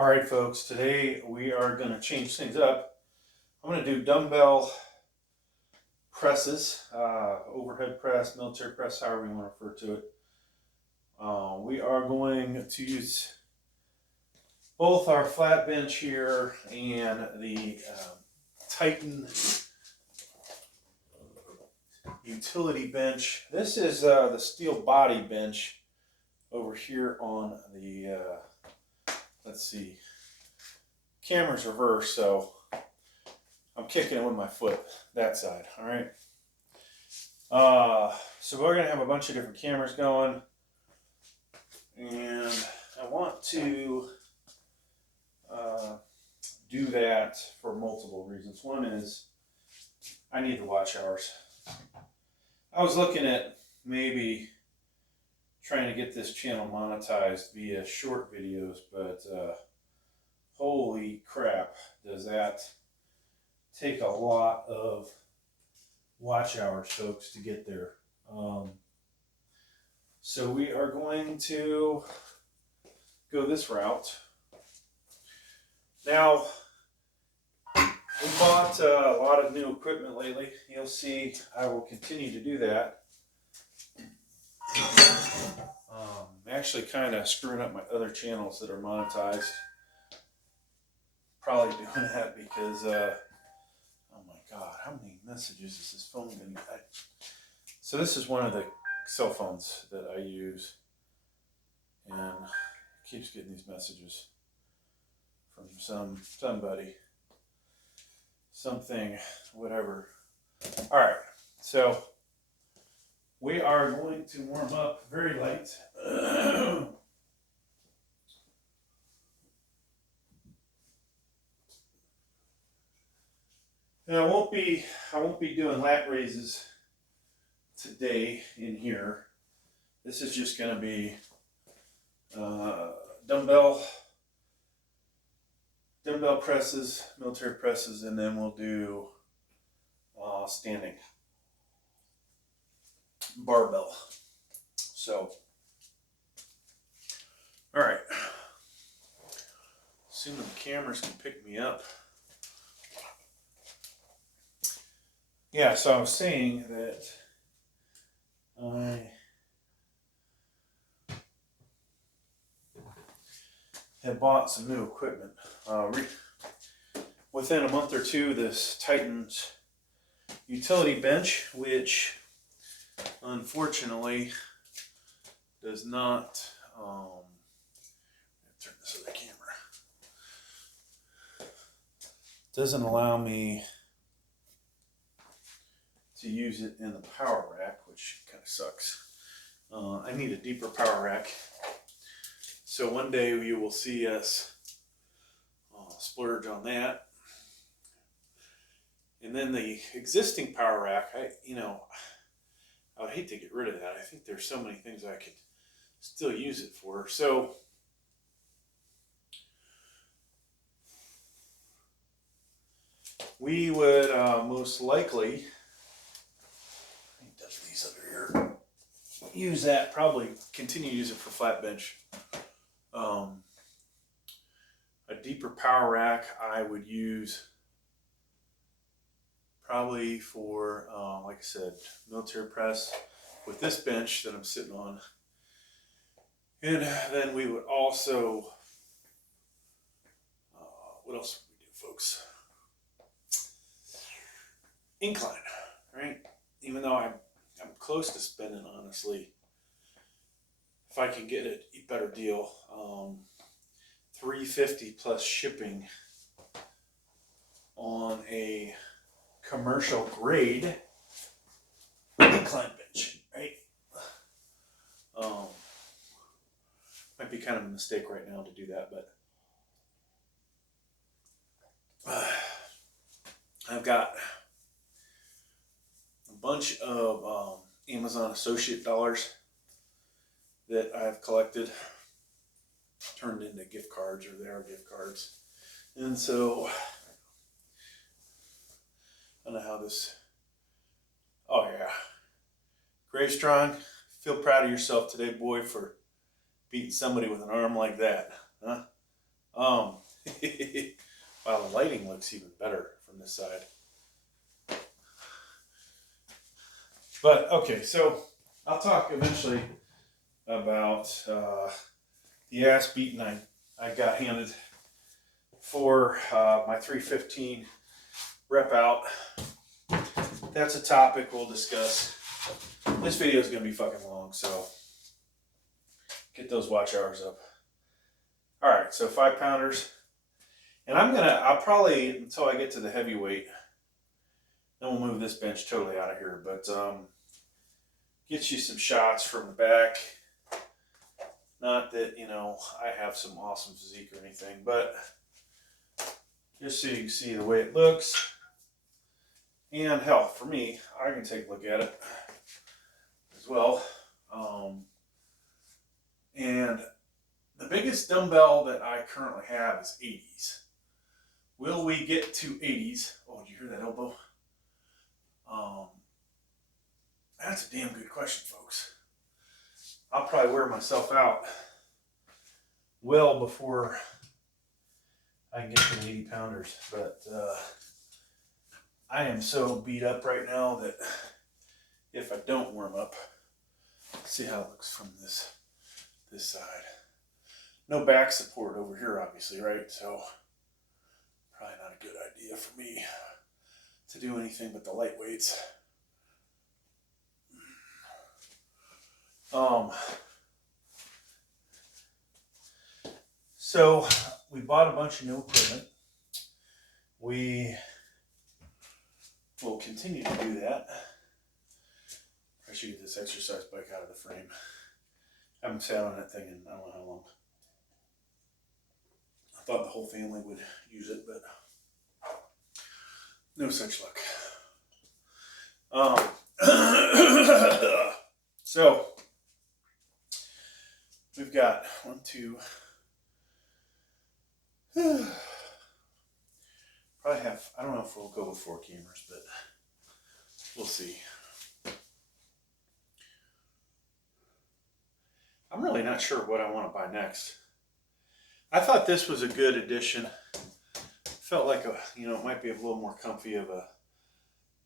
All right, folks, today we are going to change things up. I'm going to do dumbbell presses, overhead press, military press, however you want to refer to it. We are going to use both our flat bench here and the Titan utility bench. This is the steel body bench over here on the let's see, camera's reversed, so I'm kicking it with my foot, that side, all right? So we're gonna have a bunch of different cameras going, and I want to do that for multiple reasons. One is I need the watch hours. I was looking at maybe trying to get this channel monetized via short videos, but holy crap, does that take a lot of watch hours, folks, to get there. So we are going to go this route. Now, we bought a lot of new equipment lately. You'll see I will continue to do that. I'm actually kind of screwing up my other channels that are monetized. Probably doing that because, oh my God, how many messages is this phone going to get? So this is one of the cell phones that I use, and it keeps getting these messages from somebody, something, whatever. All right, so we are going to warm up very light. And I won't be doing lat raises today in here. This is just going to be dumbbell presses, military presses, and then we'll do standing barbell. So, all right. Assuming the cameras can pick me up. Yeah, so I was saying that I had bought some new equipment. Within a month or two, this Titan's utility bench, which unfortunately does not, turn this other camera, doesn't allow me to use it in the power rack, which kind of sucks. I need a deeper power rack. So one day you will see us splurge on that. And then the existing power rack, I would hate to get rid of that. I think there's so many things I could still use it for. So we would most likely, these under here, use that, probably continue to use it for flat bench. A deeper power rack I would use probably for, like I said, military press with this bench that I'm sitting on. And then we would also, what else would we do, folks? Incline, right? Even though I'm close to spending, honestly, if I can get a better deal, $350 plus shipping on a commercial grade incline bench, right? Might be kind of a mistake right now to do that, but I've got a bunch of Amazon associate dollars that I've collected, turned into gift cards, or they are gift cards. And so I don't know how this, oh yeah. Grave Strong, feel proud of yourself today, boy, for beating somebody with an arm like that, huh? Wow, the lighting looks even better from this side. But okay, so I'll talk eventually about the ass beating I got handed for my 315 rep out. That's a topic we'll discuss. This video is going to be fucking long, so get those watch hours up. All right, so 5-pounders. And I'll probably, until I get to the heavyweight, then we'll move this bench totally out of here. But get you some shots from the back. Not that, you know, I have some awesome physique or anything, but just so you can see the way it looks. And hell, for me, I can take a look at it as well. And the biggest dumbbell that I currently have is 80s. Will we get to 80s? Oh, did you hear that elbow? That's a damn good question, folks. I'll probably wear myself out well before I can get to the 80 pounders. But I am so beat up right now that if I don't warm up, see how it looks from this side. No back support over here, obviously, right? So probably not a good idea for me to do anything but the light weights. So we bought a bunch of new equipment. We will continue to do that. I should get this exercise bike out of the frame. I haven't sat on that thing in I don't know how long. I thought the whole family would use it, but no such luck. So we've got 1, 2. Probably have, I don't know if we'll go with 4 cameras, but we'll see. I'm really not sure what I want to buy next. I thought this was a good addition. Felt like it might be a little more comfy of a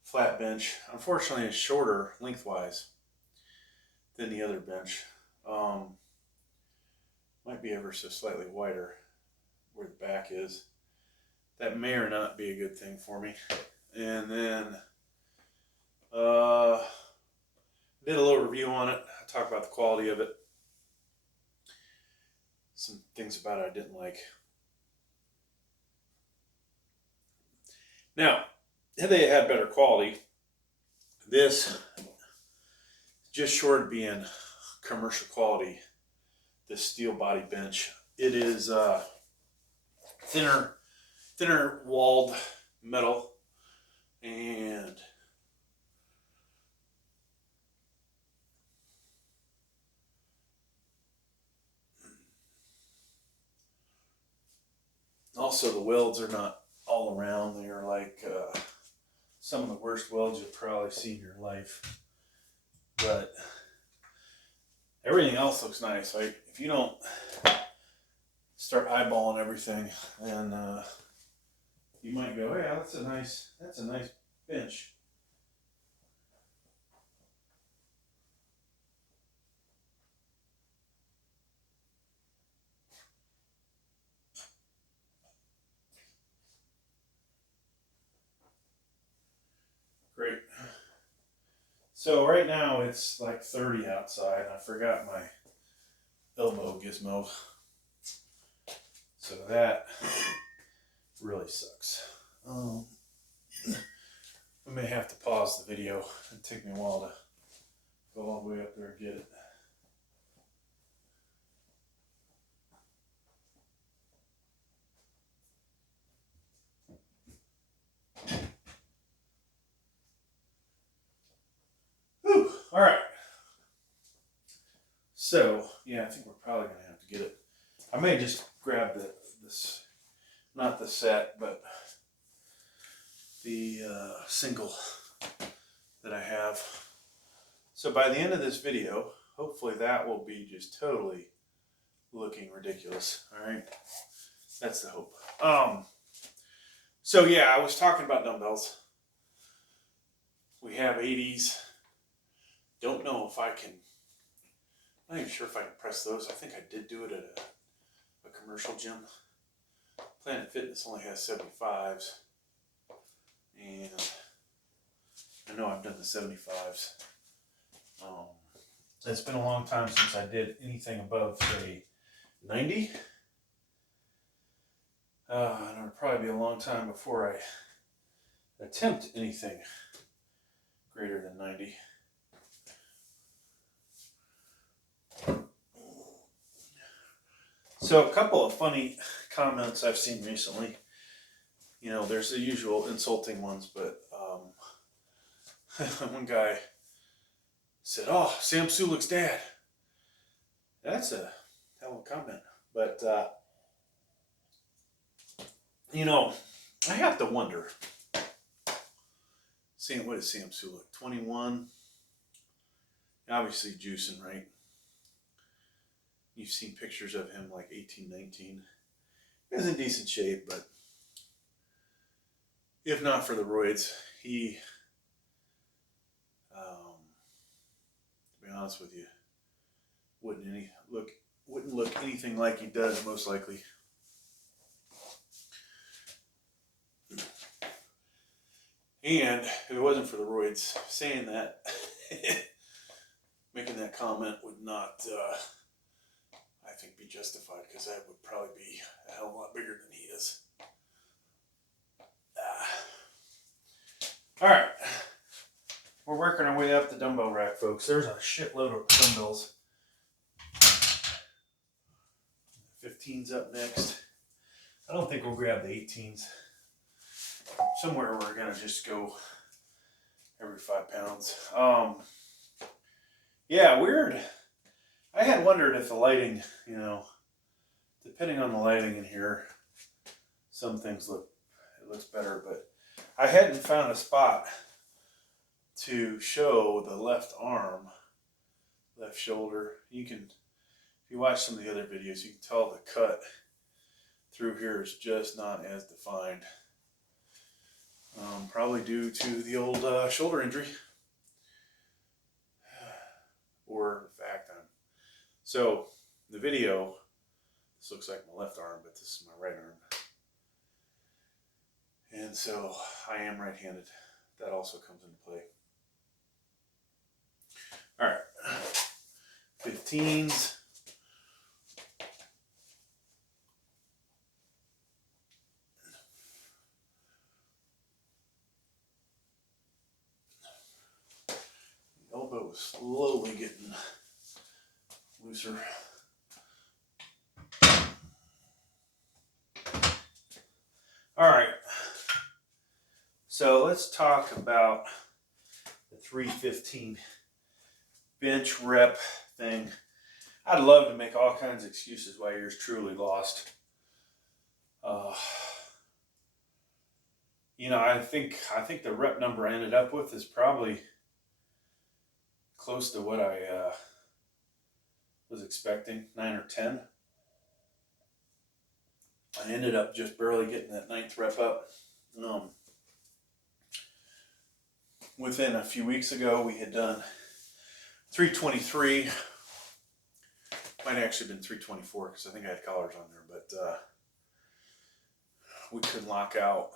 flat bench. Unfortunately, it's shorter lengthwise than the other bench. Might be ever so slightly wider where the back is. That may or not be a good thing for me. And then did a little review on it. I talked about the quality of it. Some things about it I didn't like. Now, if they had better quality, this is just short of being commercial quality. This steel body bench. It is thinner walled metal, and also the welds are not all around. They are like some of the worst welds you'll probably see in your life, but everything else looks nice. Like if you don't start eyeballing everything, then you might go, "Yeah, that's a nice bench." Great. So right now it's like 30 outside. I forgot my elbow gizmo. So that really sucks. We may have to pause the video. It'd take me a while to go all the way up there and get it. Whew. All right. So, yeah, I think we're probably going to have to get it. I may just grab this, not the set, but the single that I have. So by the end of this video, hopefully that will be just totally looking ridiculous. All right. That's the hope. So yeah, I was talking about dumbbells. We have 80s. Don't know if I can, I'm not even sure if I can press those. I think I did do it at a commercial gym. Planet Fitness only has 75s. And I know I've done the 75s. It's been a long time since I did anything above, say, 90. And it'll probably be a long time before I attempt anything greater than 90. So a couple of funny comments I've seen recently. You know, there's the usual insulting ones, but one guy said, "Oh, Sam Sulik's dad." That's a hell of a comment. But, you know, I have to wonder. What is Sam Sulik? 21? Obviously juicing, right? You've seen pictures of him like 18, 19. He was in decent shape, but if not for the roids, he, to be honest with you, wouldn't look anything like he does, most likely. And if it wasn't for the roids, saying that, making that comment would not, I think, be justified, because I would probably be a hell of a lot bigger than he is. All right, we're working our way up the dumbbell rack, folks. There's a shitload of dumbbells. 15's up next. I don't think we'll grab the 18s. Somewhere we're gonna just go every 5 pounds. Yeah, weird. I had wondered if the lighting, you know, depending on the lighting in here, some things looks better, but I hadn't found a spot to show the left arm, left shoulder. You can, if you watch some of the other videos, you can tell the cut through here is just not as defined. Probably due to the old shoulder injury, or the fact so the video, this looks like my left arm, but this is my right arm. And so I am right-handed. That also comes into play. All right, 15s. The elbow is slowly getting looser. All right, so let's talk about the 315 bench rep thing. I'd love to make all kinds of excuses why yours truly lost. You know, I think the rep number I ended up with is probably close to what I was expecting, 9 or 10. I ended up just barely getting that 9th rep up. Within a few weeks ago, we had done 323. Might have actually been 324, because I think I had collars on there, but we couldn't lock out.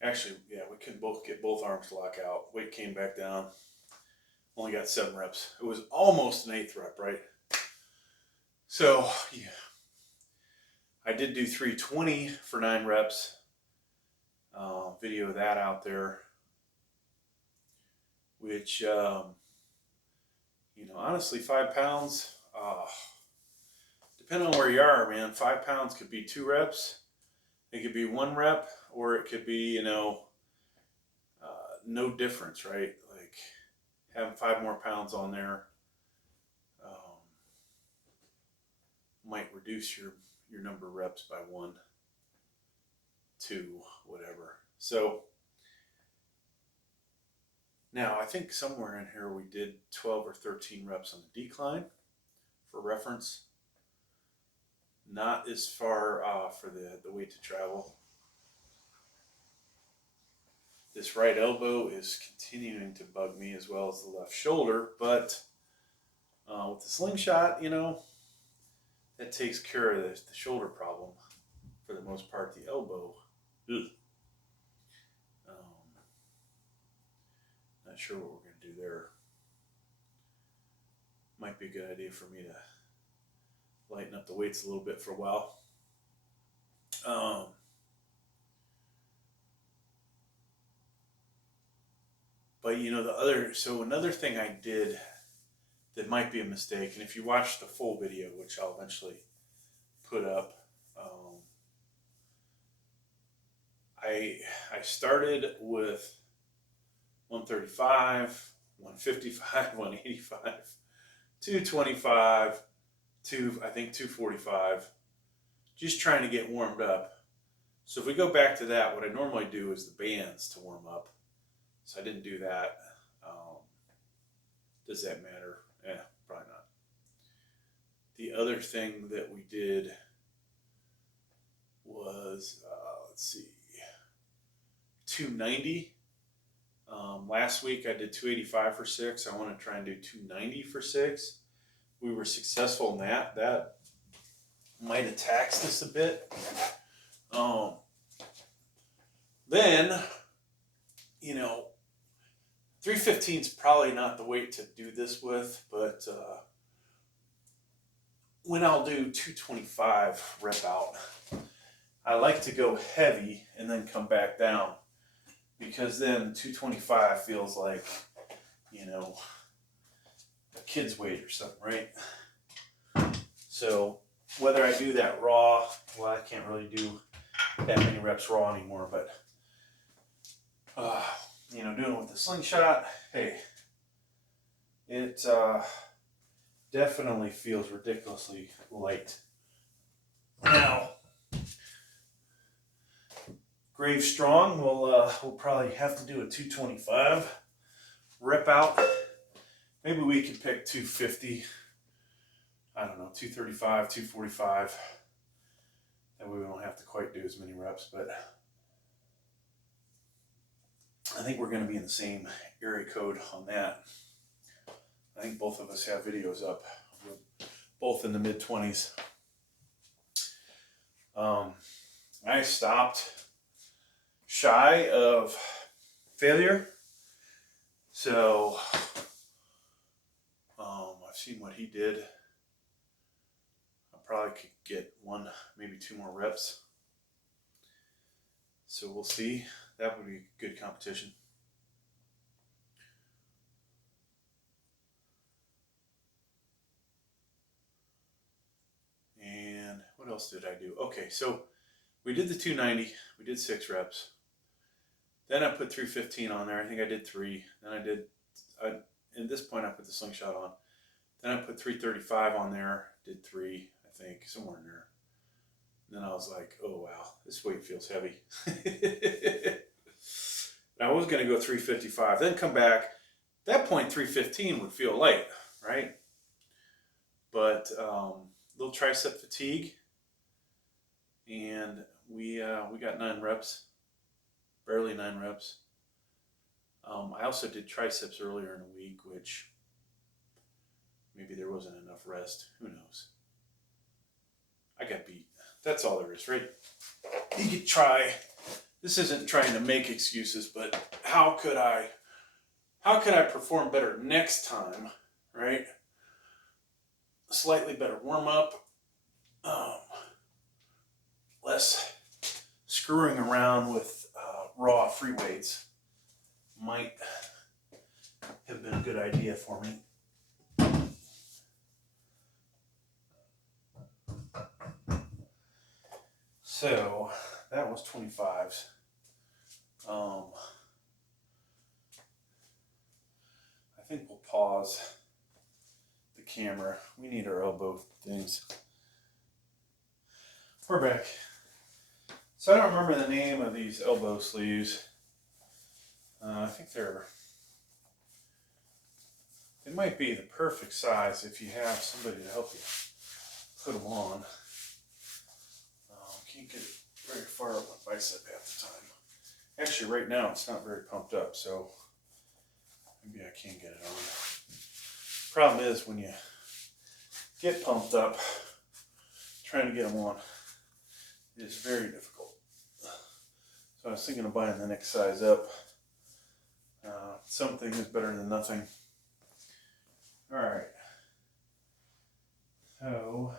Actually, yeah, we couldn't get both arms to lock out. Weight came back down. Only got 7 reps. It was almost an 8th rep, right? So, yeah. I did do 320 for 9 reps. Video of that out there. Which, you know, honestly, 5 pounds, depending on where you are, man, 5 pounds could be 2 reps. It could be 1 rep, or it could be, you know, no difference, right? Like, having 5 more pounds on there might reduce your number of reps by 1, 2, whatever. So now I think somewhere in here we did 12 or 13 reps on the decline for reference. not as far off for the weight to travel. This right elbow is continuing to bug me as well as the left shoulder, but with the slingshot, you know, that takes care of the shoulder problem for the most part. The elbow, ugh. Not sure what we're going to do there. Might be a good idea for me to lighten up the weights a little bit for a while. But you know, another thing I did that might be a mistake, and if you watch the full video, which I'll eventually put up, I started with 135, 155, 185, 225, I think 245, just trying to get warmed up. So if we go back to that, what I normally do is the bands to warm up. So I didn't do that. Does that matter? Probably not. The other thing that we did was, let's see, 290. Last week I did 285 for 6. I want to try and do 290 for 6. We were successful in that. That might have taxed us a bit. Then, you know, 315 is probably not the weight to do this with, but when I'll do 225 rep out, I like to go heavy and then come back down, because then 225 feels like, you know, a kid's weight or something, right? So whether I do that raw, well, I can't really do that many reps raw anymore, but you know, doing it with the slingshot, hey, it definitely feels ridiculously light. Now, Grave Strong, we'll probably have to do a 225 rep out. Maybe we can pick 250. I don't know, 235, 245. That way we don't have to quite do as many reps, but I think we're going to be in the same area code on that. I think both of us have videos up. We're both in the mid-20s. I stopped shy of failure. So I've seen what he did. I probably could get 1, maybe 2 more reps. So we'll see. That would be good competition. And what else did I do? Okay, so we did the 290. We did 6 reps. Then I put 315 on there. I think I did 3. Then at this point I put the slingshot on. Then I put 335 on there. Did 3, I think, somewhere in there. And then I was like, oh wow, this weight feels heavy. I was going to go 355, then come back. At that point, 315 would feel light, right? But little tricep fatigue, and we got 9 reps, barely 9 reps. I also did triceps earlier in the week, which maybe there wasn't enough rest. Who knows? I got beat. That's all there is, right? You could try. This isn't trying to make excuses, but how could I perform better next time, right? Slightly better warm up, less screwing around with raw free weights might have been a good idea for me. So that was 25s. I think we'll pause the camera. We need our elbow things. We're back. So I don't remember the name of these elbow sleeves. I think they might be the perfect size if you have somebody to help you put them on. bicep half the time. Actually, right now it's not very pumped up, so maybe I can get it on. Problem is, when you get pumped up, trying to get them on is very difficult. So I was thinking of buying the next size up. Something is better than nothing. All right. So.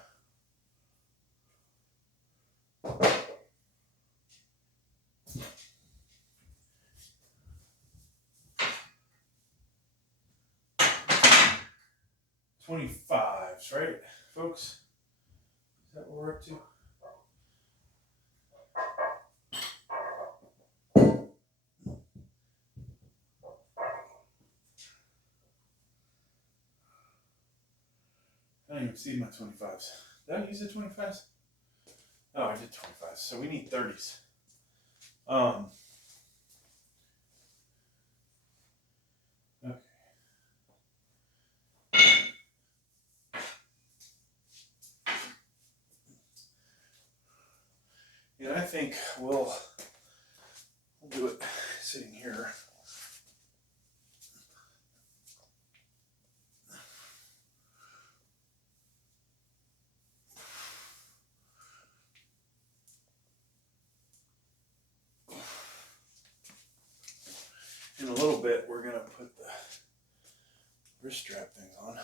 $25s, right, folks? Is that what we're up to? I don't even see my 25s. Did I use the 25s? Oh, I did 25s. So we need 30s. Okay. And I think we'll do it sitting here. In a little bit, we're going to put the wrist strap things on.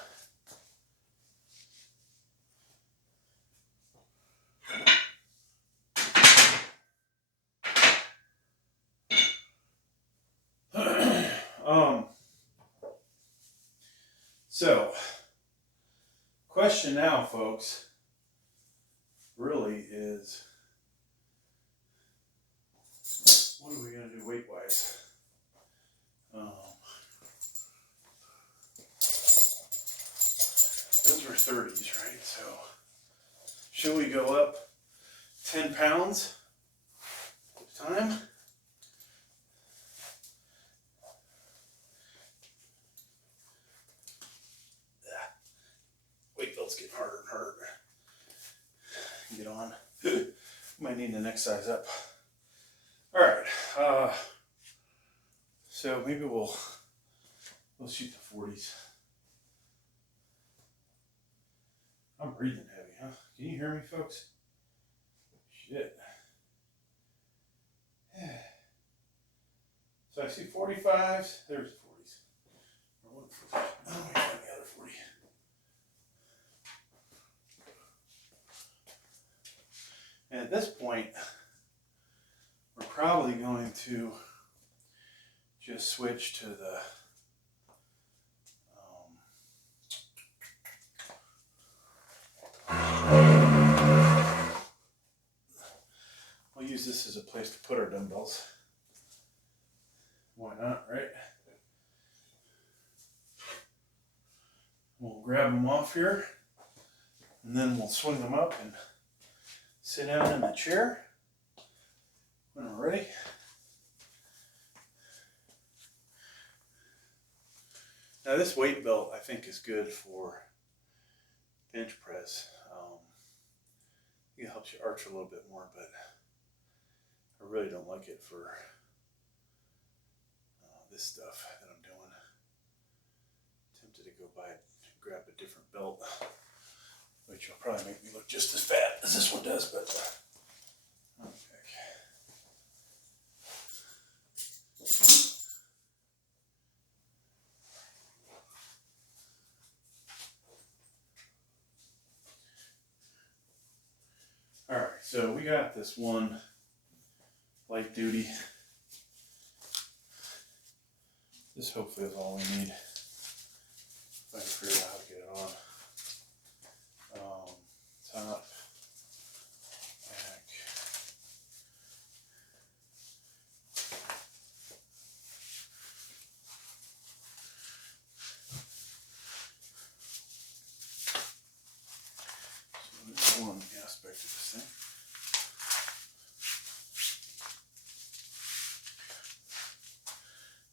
So, question now, folks, really is, what are we going to do weight-wise? Those were 30s, right? So, should we go up 10 pounds at a time? Weight belt's getting harder and harder. Get on. Might need the next size up. All right. So maybe we'll shoot the 40s. I'm breathing heavy, huh? Can you hear me, folks? Shit. So I see 45s. There's 40s. Oh, wait, find the other 40. And at this point, we're probably going to just switch to the we'll use this as a place to put our dumbbells. Why not, right? We'll grab them off here, and then we'll swing them up and sit down in the chair when we're ready. Now this weight belt I think is good for bench press. It helps you arch a little bit more, but I really don't like it for this stuff that I'm doing. Tempted to go buy it, grab a different belt, which will probably make me look just as fat as this one does, but all right, so we got this one light duty. This hopefully is all we need. If I can figure out how to get it on. Top, back. So there's one aspect of this thing.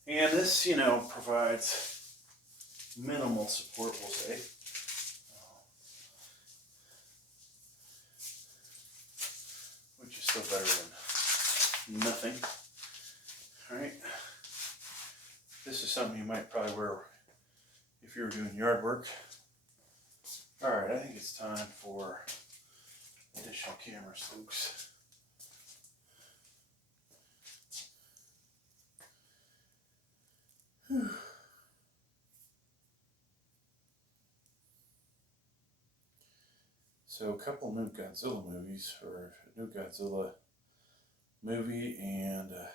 And this, you know, provides minimal support, we'll say. Which is still better than nothing. All right. This is something you might probably wear if you were doing yard work. All right, I think it's time for additional cameras, folks. Whew. So a couple new Godzilla movies, or a new Godzilla movie and a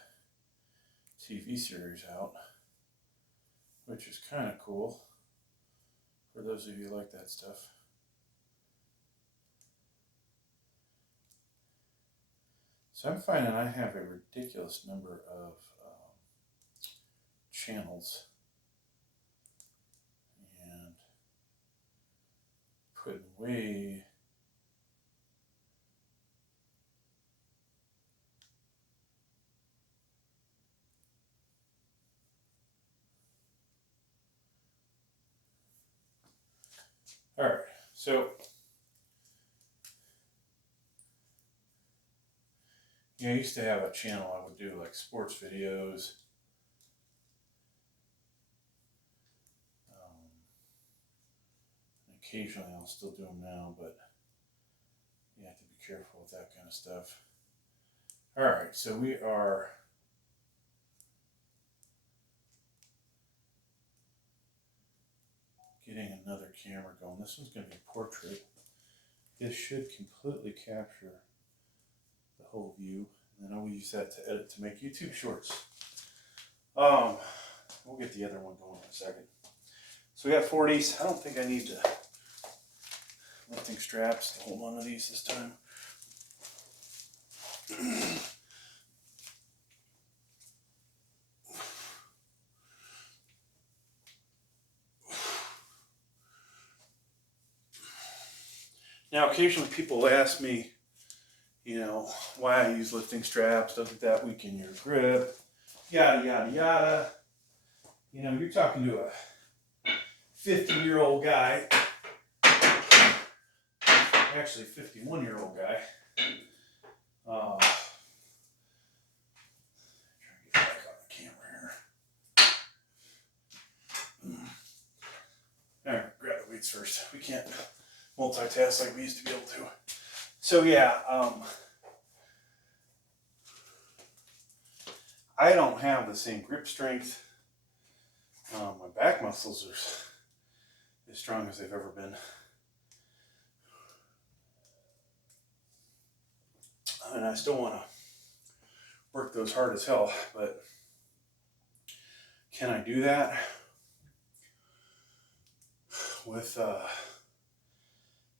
TV series out, which is kind of cool for those of you who like that stuff. So I'm finding I have a ridiculous number of channels and putting way all right, so I used to have a channel I would do like sports videos, occasionally I'll still do them now, but you have to be careful with that kind of stuff. All right, so we are getting another camera going. This one's going to be portrait. This should completely capture the whole view, and then I'll use that to edit to make YouTube shorts. We'll get the other one going in a second. So we got 40s. I don't think I need the lifting straps to hold on to these this time. Now, occasionally people ask me, you know, why I use lifting straps, doesn't that weaken your grip, yada, yada, yada. You know, you're talking to a 50-year-old guy, actually 51-year-old guy. Trying to get back on the camera here. All right, grab the weights first. We can't multitask like we used to be able to. So yeah, I don't have the same grip strength. My back muscles are as strong as they've ever been. And I still want to work those hard as hell, but can I do that with,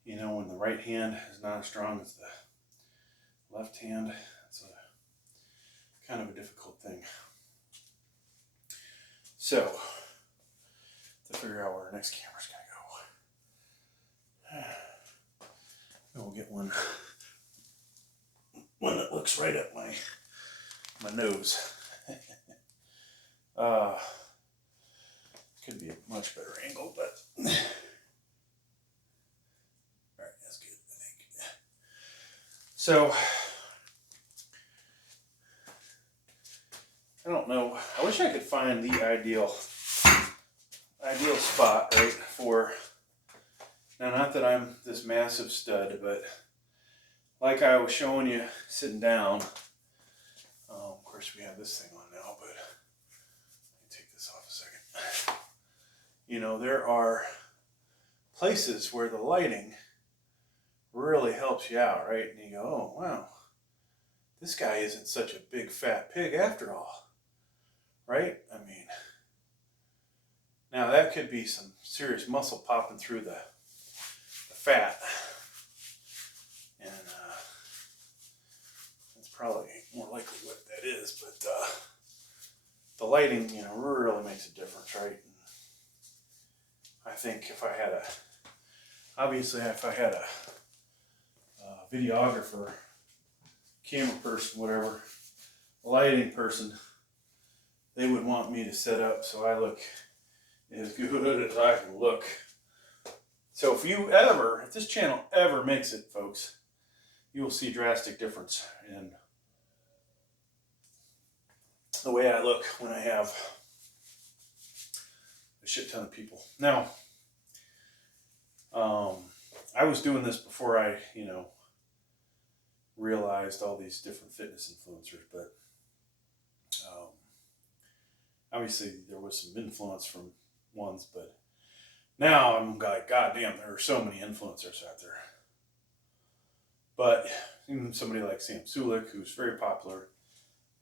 you know, when the right hand is not as strong as the left hand? It's a kind of a difficult thing. So, to figure out where our next camera's gonna go, we'll get one that looks right at my nose. Could be a much better angle, but all right, that's good, I think. So I don't know. I wish I could find the ideal spot, right, for, now not that I'm this massive stud, but like I was showing you sitting down, of course we have this thing on now, but let me take this off a second. You know, there are places where the lighting really helps you out, right? And you go, oh wow, this guy isn't such a big fat pig after all, right? I mean, now that could be some serious muscle popping through the fat, and that's probably more likely what that is. But the lighting, you know, really makes a difference, right? And I think if I had a videographer, camera person, whatever, lighting person, they would want me to set up so I look as good as I can look. So if this channel ever makes it, folks, you will see a drastic difference in the way I look when I have a shit ton of people. Now, I was doing this before I, realized all these different fitness influencers, but obviously there was some influence from ones, but now I'm like, God damn, there are so many influencers out there. But even somebody like Sam Sulik, who's very popular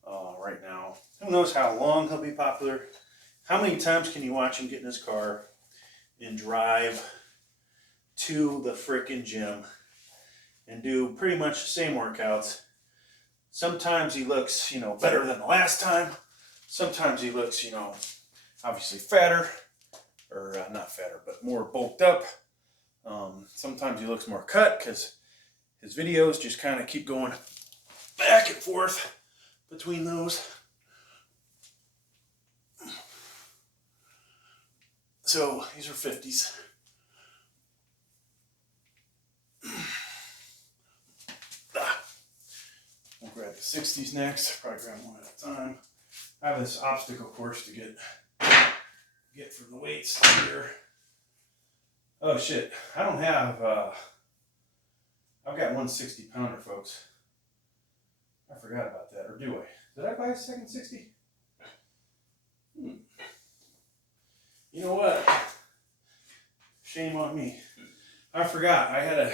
right now, who knows how long he'll be popular? How many times can you watch him get in his car and drive to the frickin' gym and do pretty much the same workouts? Sometimes he looks, better than the last time. Sometimes he looks, obviously fatter, or not fatter, but more bulked up. Sometimes he looks more cut because his videos just kind of keep going back and forth between those. So these are 50s. We'll grab the 60s next. Probably grab one at a time. I have this obstacle course to get for the weights here. Oh shit! I don't have. I've got one 60-pounder, folks. I forgot about that, or do I? Did I buy a second 60? You know what? Shame on me. I forgot. I had a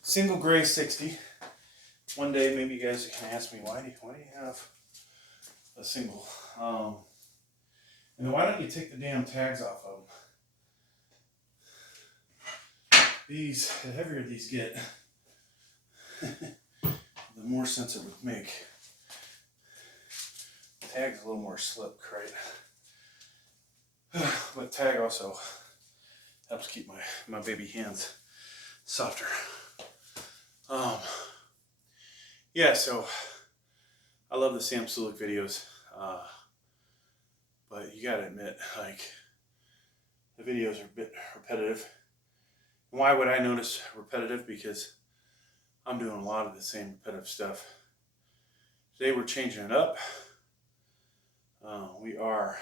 single gray 60. One day, maybe you guys can ask me, why do you have a single? And why don't you take the damn tags off of them? The heavier these get, the more sense it would make. Tag's a little more slip, right? But tag also helps keep my baby hands softer. Yeah, so I love the Sam Sulik videos, but you gotta admit, like, the videos are a bit repetitive. Why would I notice repetitive? Because I'm doing a lot of the same repetitive stuff. Today we're changing it up. We are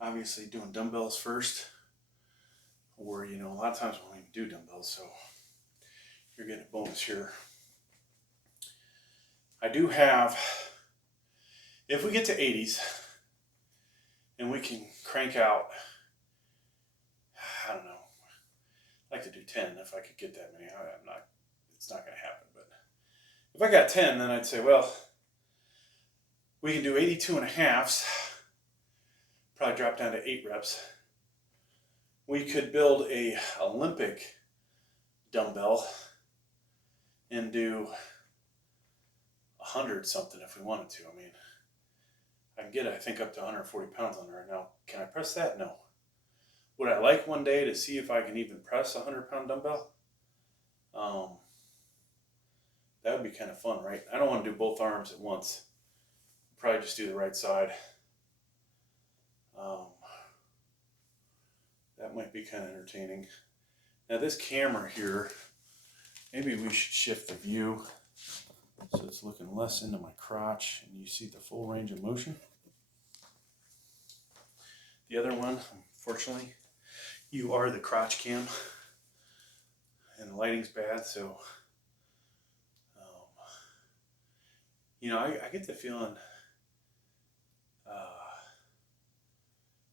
obviously doing dumbbells first, or a lot of times we don't even do dumbbells, so you're getting a bonus here. I do have, if we get to 80s and we can crank out, I don't know, I'd like to do 10 if I could get that many. It's not going to happen, but if I got 10, then I'd say, well, we can do 82 and a halves, probably drop down to 8 reps. We could build a Olympic dumbbell and do 100 something if we wanted to. I mean, I can get, I think, up to 140 pounds on there. Now, can I press that? No. Would I like one day to see if I can even press a 100-pound dumbbell? That would be kind of fun, right? I don't want to do both arms at once. Probably just do the right side. That might be kind of entertaining. Now this camera here, maybe we should shift the view so it's looking less into my crotch and you see the full range of motion. The other one, unfortunately, you are the crotch cam and the lighting's bad, so I get the feeling,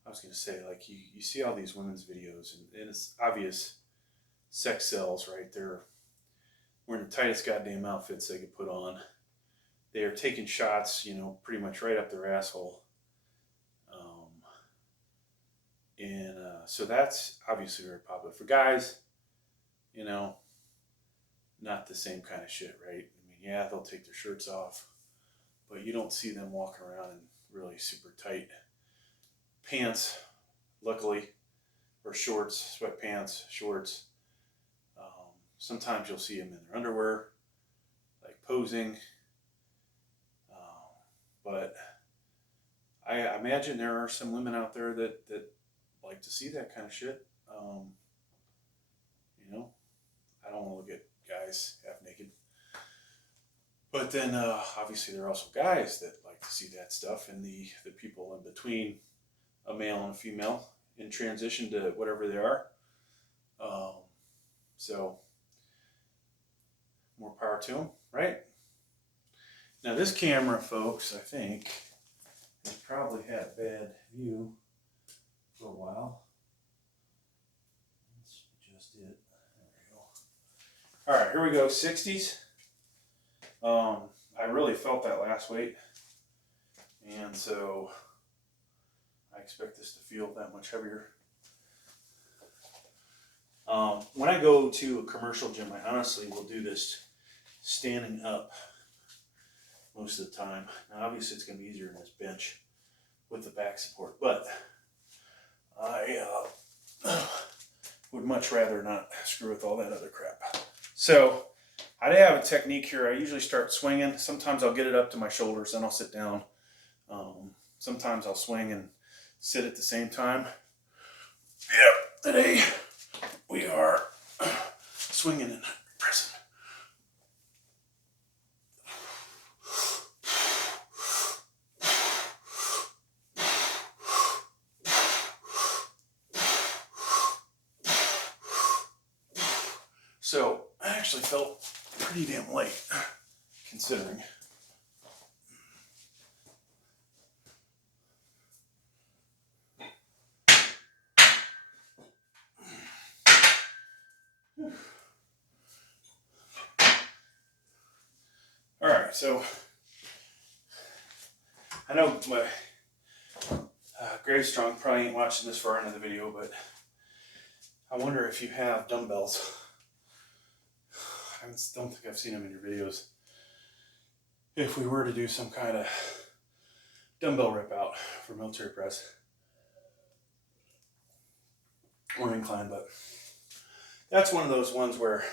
I was going to say, like, you see all these women's videos and it's obvious sex sells, right? They're wearing the tightest goddamn outfits they could put on. They are taking shots, pretty much right up their asshole. So that's obviously very popular. For guys, not the same kind of shit, right? I mean, yeah, they'll take their shirts off, but you don't see them walking around in really super tight pants, luckily, or shorts, sweatpants, shorts. Sometimes you'll see them in their underwear, like posing. But I imagine there are some women out there that like to see that kind of shit. I don't want to look at guys half naked. But But then obviously there are also guys that like to see that stuff, and the people in between a male and a female in transition to whatever they are. So more power to them, right? Now this camera, folks, I think has probably had a bad view for a while. Let's adjust it. There we go. All right, here we go. 60s. I really felt that last weight, and so I expect this to feel that much heavier. When I go to a commercial gym, I honestly will do this standing up most of the time. Now, obviously, it's going to be easier in this bench with the back support, but I would much rather not screw with all that other crap. So I have a technique here. I usually start swinging. Sometimes I'll get it up to my shoulders, then I'll sit down. Sometimes I'll swing and sit at the same time. Yeah, today we are swinging and pressing. So I actually felt pretty damn light, considering. All right, so I know my Grave Strong probably ain't watching this far into the video, but I wonder if you have dumbbells. I don't think I've seen them in your videos. If we were to do some kind of dumbbell rip out for military press or incline, but that's one of those ones where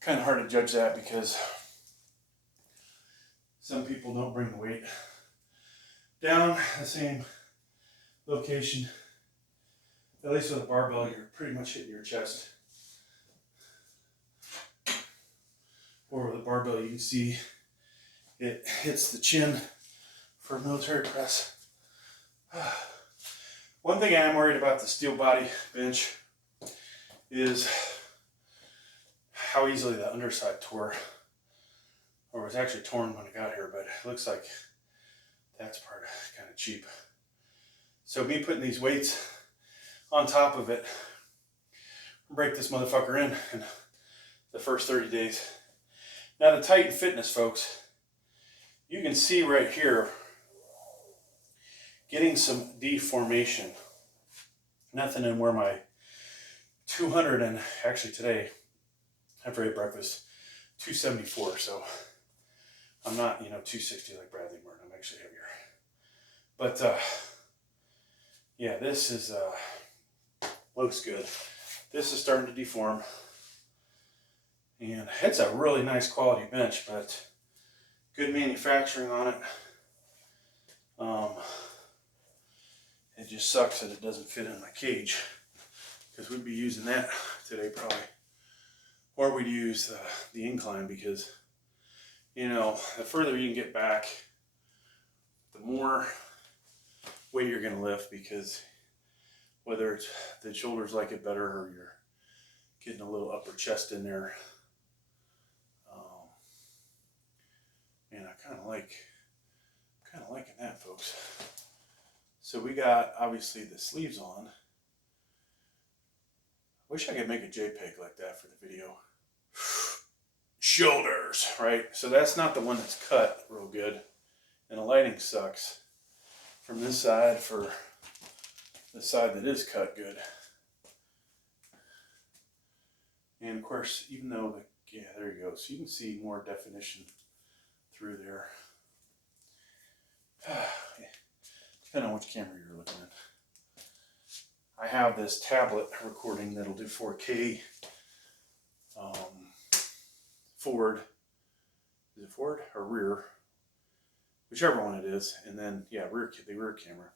kind of hard to judge that because some people don't bring the weight down the same location. At least with a barbell, you're pretty much hitting your chest. Or with a barbell, you can see it hits the chin for a military press. One thing I am worried about the steel body bench is how easily the underside tore. Or was actually torn when I got here, but it looks like that's part kind of cheap. So me putting these weights on top of it, break this motherfucker in the first 30 days. Now the Titan Fitness, folks, you can see right here, getting some deformation. Nothing in where my 200 and actually today, after I ate breakfast, 274. So I'm not, 260 like Bradley Martin. I'm actually heavier. But yeah, this is looks good. This is starting to deform. And it's a really nice quality bench, but good manufacturing on it. It just sucks that it doesn't fit in my cage, because we'd be using that today probably. Or we'd use the incline, because, the further you can get back, the more weight you're going to lift, because whether it's the shoulders like it better or you're getting a little upper chest in there. And I kind of liking that, folks. So we got obviously the sleeves on. Wish I could make a JPEG like that for the video. Shoulders, right? So that's not the one that's cut real good, and the lighting sucks from this side for the side that is cut good. And of course, even though yeah, there you go. So you can see more definition through there. Depending on which camera you're looking at. I have this tablet recording that'll do 4K forward. Is it forward or rear? Whichever one it is. And then, yeah, the rear camera.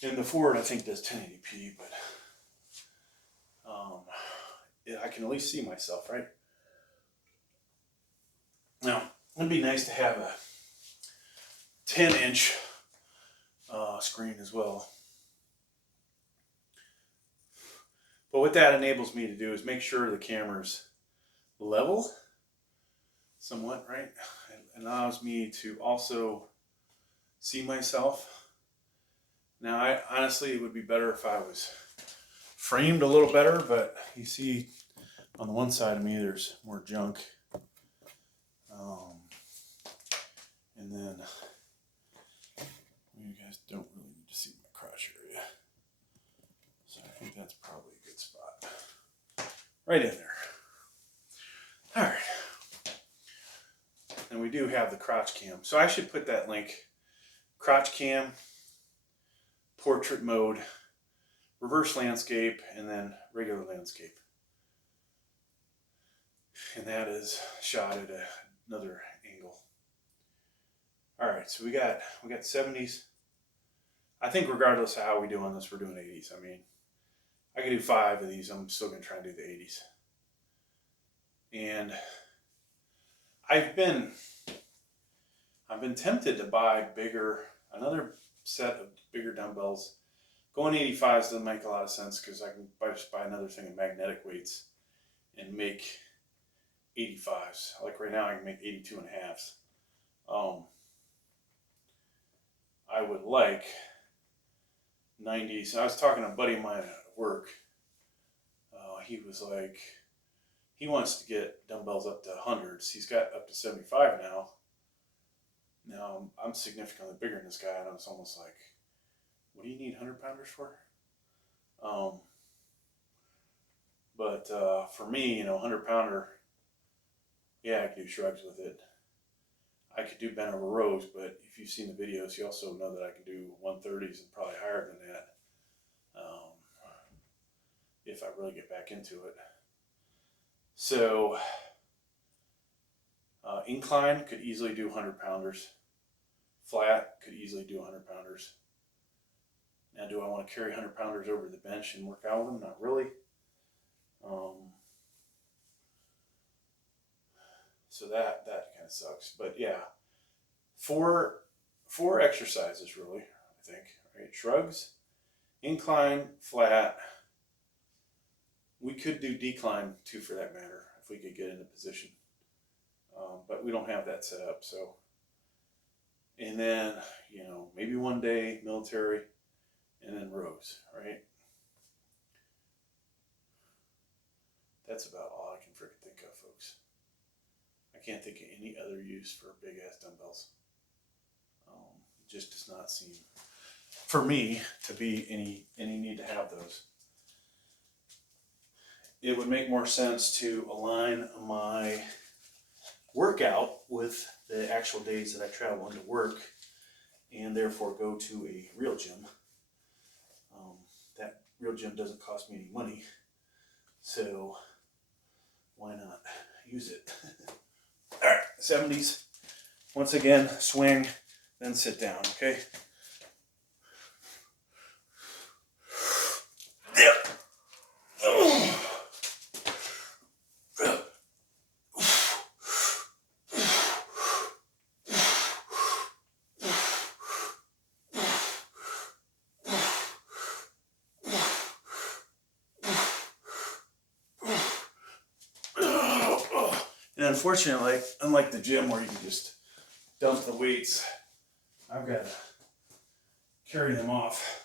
And the forward, I think, does 1080p, but I can at least see myself, right? Now, be nice to have a 10-inch screen as well. But what that enables me to do is make sure the camera's level somewhat, right? It allows me to also see myself. Now, honestly, it would be better if I was framed a little better, but you see on the one side of me, there's more junk. And then you guys don't really need to see my crotch area. So I think that's probably a good spot. Right in there. All right. And we do have the crotch cam. So I should put that link. Crotch cam, portrait mode, reverse landscape, and then regular landscape. And that is shot at another angle. All right, so we got 70s. I think regardless of how we do on this, we're doing 80s. I mean, I could do 5 of these. I'm still gonna try and do the 80s. And I've been tempted to buy another set of bigger dumbbells. Going 85s doesn't make a lot of sense because I can just buy another thing of magnetic weights and make 85s. Like right now I can make 82 and a halves. I would like 90s. I was talking to a buddy of mine at work. He was like, he wants to get dumbbells up to 100s. He's got up to 75 now. Now I'm significantly bigger than this guy, and I was almost like, what do you need 100-pounders for? But for me, 100-pounder, yeah, I could do shrugs with it. I could do bent over rows, but if you've seen the videos, you also know that I can do 130s and probably higher than that if I really get back into it. So incline could easily do 100-pounders. Flat could easily do 100-pounders. Now, do I want to carry 100-pounders over the bench and work out with them? Not really. So that kind of sucks. But yeah, four exercises really, I think. Right? Shrugs, incline, flat. We could do decline too, for that matter, if we could get into position. But we don't have that set up. So, and then maybe one day military, and then rows. Right. That's about all I can freaking think of, folks. I can't think of any other use for big ass dumbbells. It just does not seem, for me, to be any need to have those. It would make more sense to align my workout with the actual days that I travel into work, and therefore go to a real gym. That real gym doesn't cost me any money, so why not use it? All right, 70s. Once again, swing, then sit down, okay? And unfortunately, unlike the gym where you can just dump the weights, I've got to carry them off.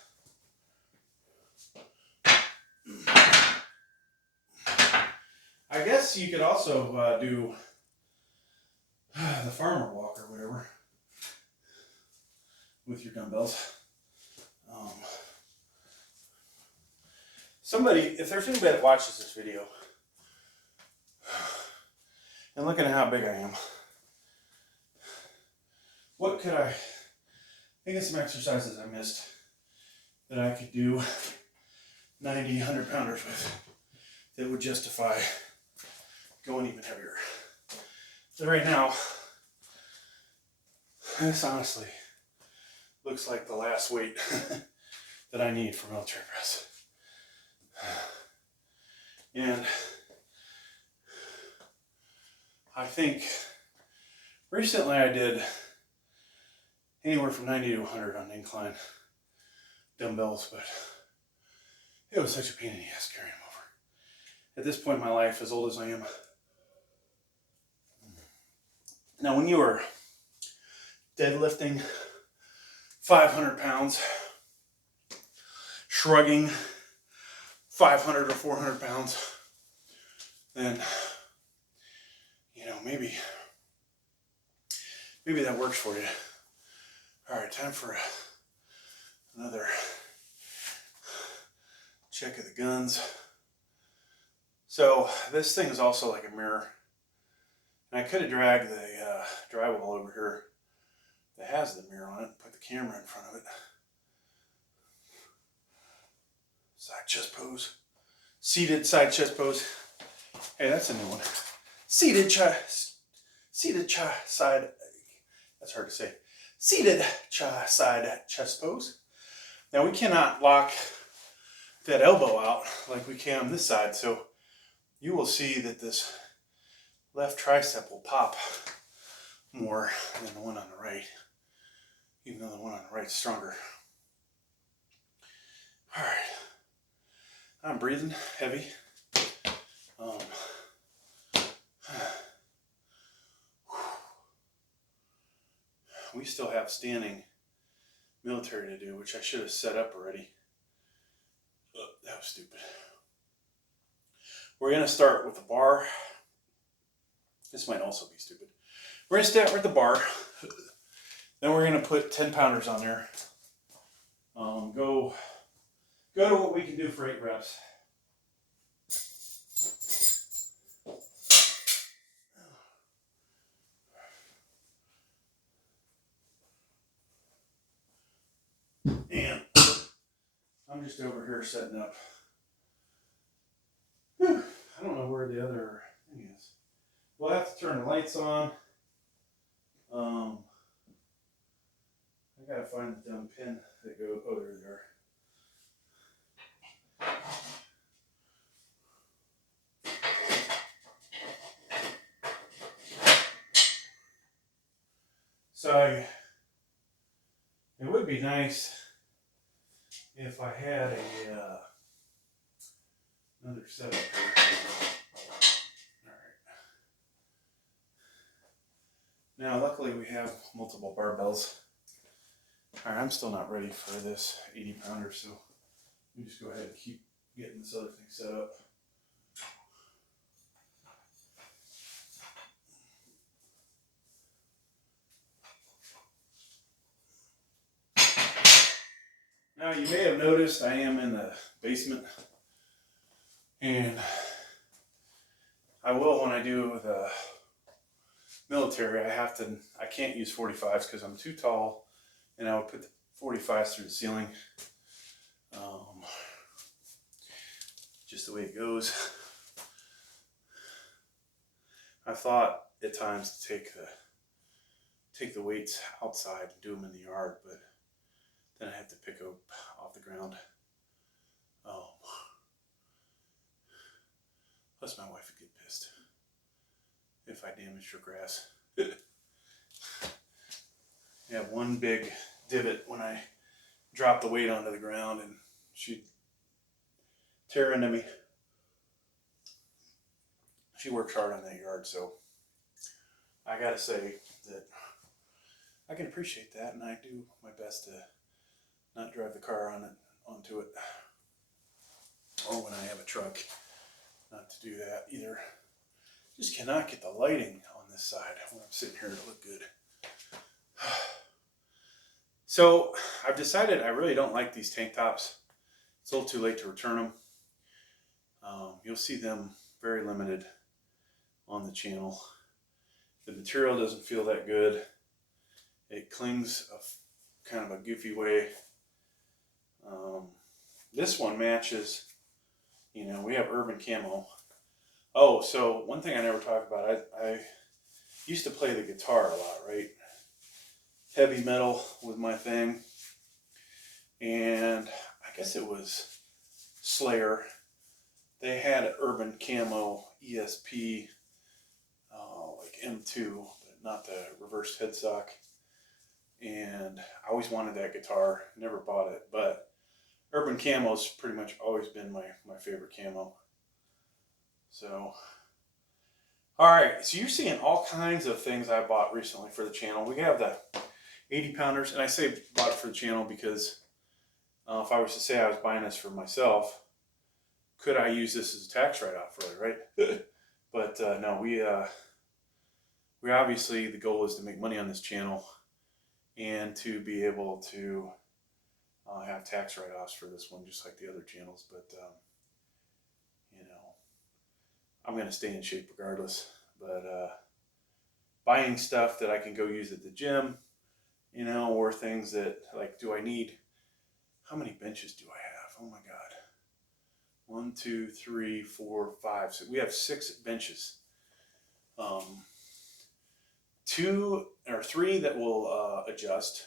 I guess you could also do the farmer walk or whatever with your dumbbells. Somebody, if there's anybody that watches this video, and looking at how big I am, what could I think of some exercises I missed that I could do 90, 100 pounders with that would justify going even heavier. So right now, this honestly looks like the last weight that I need for military press. And I think Recently I did anywhere from 90 to 100 on incline dumbbells, but it was such a pain in the ass carrying them over. At this point in my life, as old as I am. Now when you are deadlifting 500 pounds, shrugging 500 or 400 pounds, then, you know, maybe that works for you. All right, time for another check of the guns. So this thing is also like a mirror. And I could have dragged the drywall over here that has the mirror on it, put the camera in front of it. Side chest pose. Seated side chest pose. Hey, that's a new one. Seated side. That's hard to say. Seated side chest pose. Now we cannot lock that elbow out like we can on this side, so you will see that this left tricep will pop more than the one on the right, even though the one on the right is stronger. All right, I'm breathing heavy. We still have standing military to do, which I should have set up already. That was stupid. We're going to start with the bar. This might also be stupid. We're going to start with the bar. Then we're going to put 10 pounders on there. Go to what we can do for 8 reps. And I'm just over here setting up. Whew, I don't know where the other thing is. We'll have to turn the lights on. I gotta find the dumb pin that go. Oh, there they are. So it would be nice if I had another setup here. All right. Now, luckily, we have multiple barbells. All right, I'm still not ready for this 80 pounder, so let me just go ahead and keep getting this other thing set up. Now, you may have noticed I am in the basement, and I will when I do the military. I can't use 45s because I'm too tall, and I would put the 45s through the ceiling. Just the way it goes. I thought at times to take the weights outside and do them in the yard, but then I have to pick up off the ground. Plus my wife would get pissed if I damaged her grass. I have one big divot when I drop the weight onto the ground, and she'd tear into me. She works hard on that yard, so I gotta say that I can appreciate that, and I do my best to not drive the car onto it, or when I have a truck, not to do that either. Just cannot get the lighting on this side when I'm sitting here to look good. So I've decided I really don't like these tank tops. It's a little too late to return them. You'll see them very limited on the channel. The material doesn't feel that good. It clings kind of a goofy way. This one matches, you know, we have urban camo. Oh, so one thing I never talk about, I used to play the guitar a lot, right? Heavy metal was my thing. And I guess it was Slayer. They had an urban camo ESP, like M2, but not the reversed headstock. And I always wanted that guitar, never bought it, but Urban Camo's pretty much always been my favorite camo. So, all right, so you're seeing all kinds of things I bought recently for the channel. We have the 80 pounders, and I say bought it for the channel because if I was to say I was buying this for myself, could I use this as a tax write-off, really, right? But no, we obviously, the goal is to make money on this channel and to be able to have tax write-offs for this one, just like the other channels. But you know, I'm going to stay in shape regardless. But buying stuff that I can go use at the gym, you know, or things that, like, do I need, how many benches do I have? Oh my God. 1, 2, 3, 4, 5. So we have 6 benches. 2 or 3 that will adjust.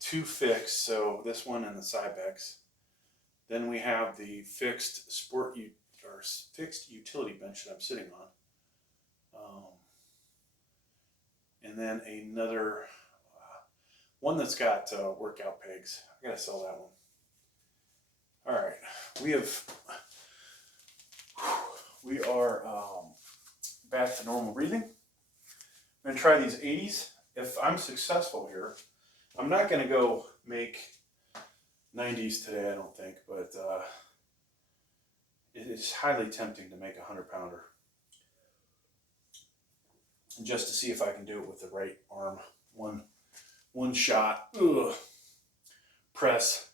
2 fixed, so this one and the Cybex. Then we have the fixed fixed utility bench that I'm sitting on. And then another one that's got workout pegs. I gotta sell that one. All right, we are back to normal breathing. I'm gonna try these 80s. If I'm successful here, I'm not gonna go make 90s today, I don't think, but it is highly tempting to make a 100-pounder. Just to see if I can do it with the right arm. One shot press.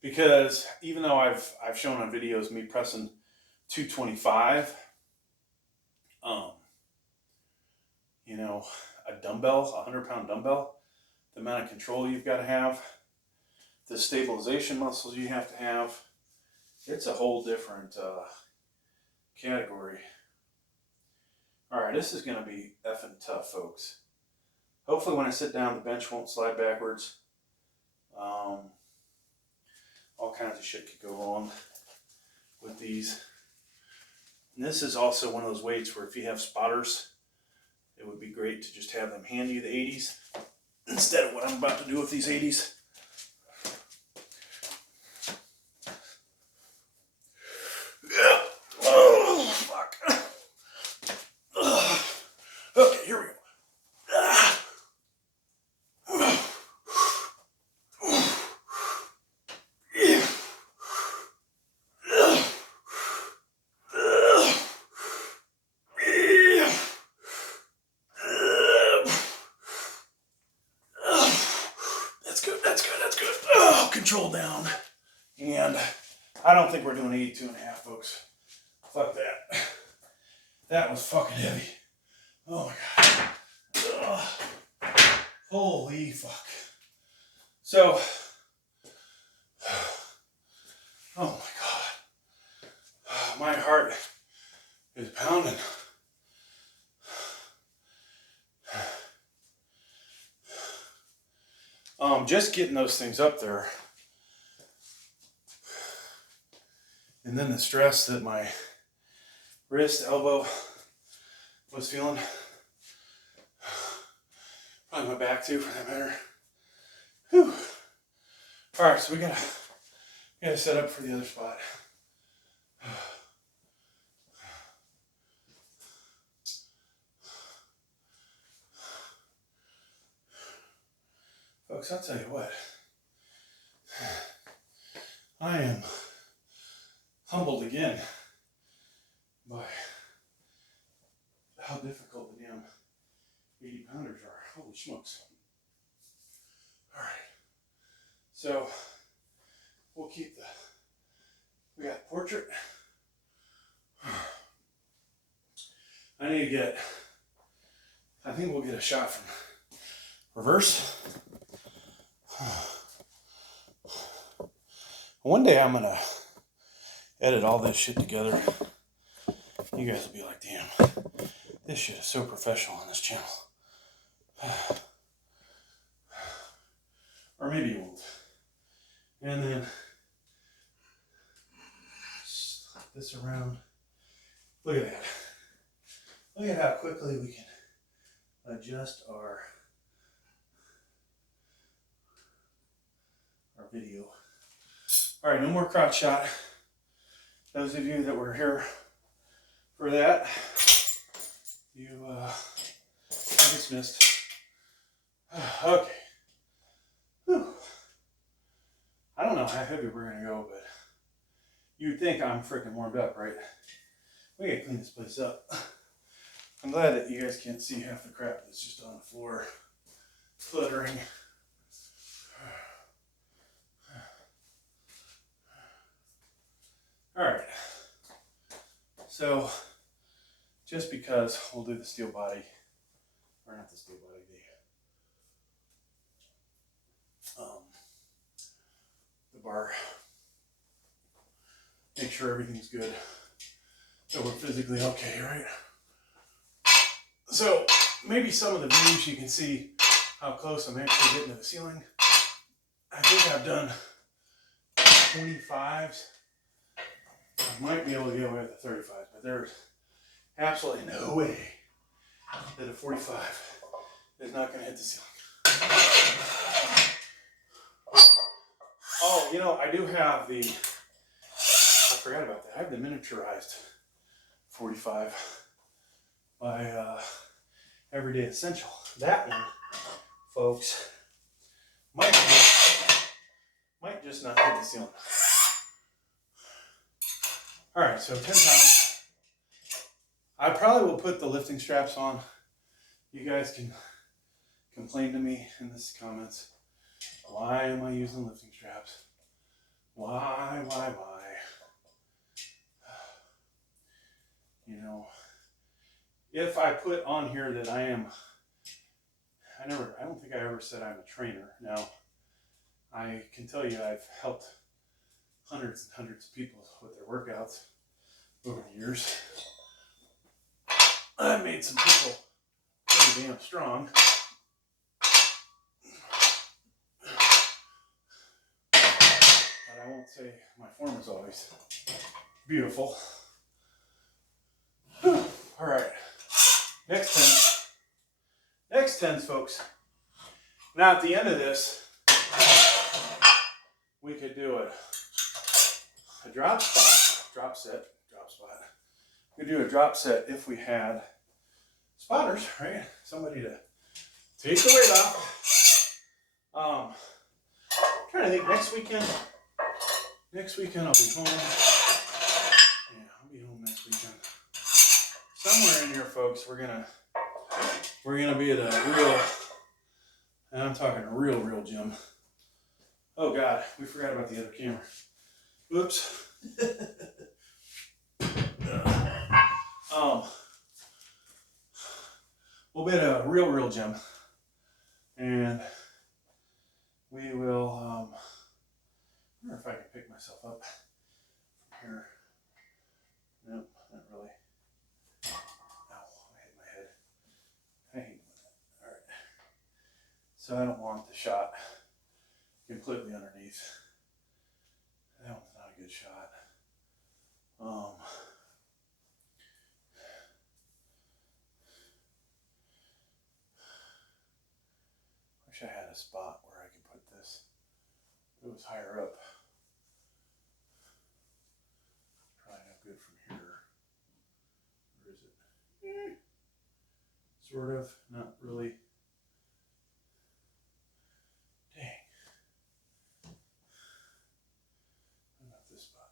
Because even though I've shown on videos me pressing 225, you know, a dumbbell, a 100-pound dumbbell, the amount of control you've got to have, the stabilization muscles you have to have, it's a whole different category. All right, this is going to be effing tough, folks. Hopefully when I sit down, the bench won't slide backwards. All kinds of shit could go wrong with these. And this is also one of those weights where if you have spotters, it would be great to just have them hand you the 80s instead of what I'm about to do with these 80s. Oh, fuck. Okay, here we go. Control down. And I don't think we're doing 82.5, folks. Fuck that. That was fucking heavy. Oh my God. Ugh. Holy fuck. So, oh my God. My heart is pounding. Just getting those things up there. And then the stress that my wrist, elbow was feeling. Probably my back too, for that matter. Whew. All right, so we gotta set up for the other spot. Folks, I'll tell you what. I am humbled again by how difficult the damn 80-pounders are. Holy smokes. All right. So we'll keep we got portrait. I think we'll get a shot from reverse. One day I'm gonna edit all this shit together. You guys will be like, damn, this shit is so professional on this channel. Or maybe you won't. And then slap this around. Look at that. Look at how quickly we can adjust our video. All right, no more crotch shot. Those of you that were here for that, you dismissed. Okay. Whew. I don't know how heavy we're gonna go, but you'd think I'm freaking warmed up, right? We gotta clean this place up. I'm glad that you guys can't see half the crap that's just on the floor, cluttering. All right. So, just because we'll do the steel body, or not the steel body, the bar. Make sure everything's good, so we're physically okay, right? So maybe some of the views you can see how close I'm actually getting to the ceiling. I think I've done 25s. I might be able to get away with the 35s, but there's absolutely no way that a 45 is not going to hit the ceiling. Oh, you know, I do have the, I forgot about that. I have the miniaturized 45 by Everyday Essential. That one, folks, might just not hit the ceiling. All right, so 10 pounds. I probably will put the lifting straps on. You guys can complain to me in the comments. Why am I using lifting straps? Why? You know, if I put on here that I don't think I ever said I'm a trainer. Now, I can tell you I've helped hundreds and hundreds of people with their workouts over the years. I've made some people pretty damn strong. But I won't say my form is always beautiful. Whew. All right, next 10s, folks. Now at the end of this, we could do a drop set. We could do a drop set if we had spotters, right? Somebody to take the weight off. I'm trying to think, next weekend I'll be home. Yeah, I'll be home next weekend. Somewhere in here, folks, we're gonna be at a real, and I'm talking a real gym. Oh God, we forgot about the other camera. Whoops. We'll be at a real gym, and we will. I wonder if I can pick myself up from here. Nope, not really. Ow, I hit my head. I hate that. All right. So I don't want the shot completely underneath. That one's not a good shot. Wish I had a spot where I could put this. It was higher up. Probably no good from here. Where is it? Sort of, not really. Dang. What about this spot?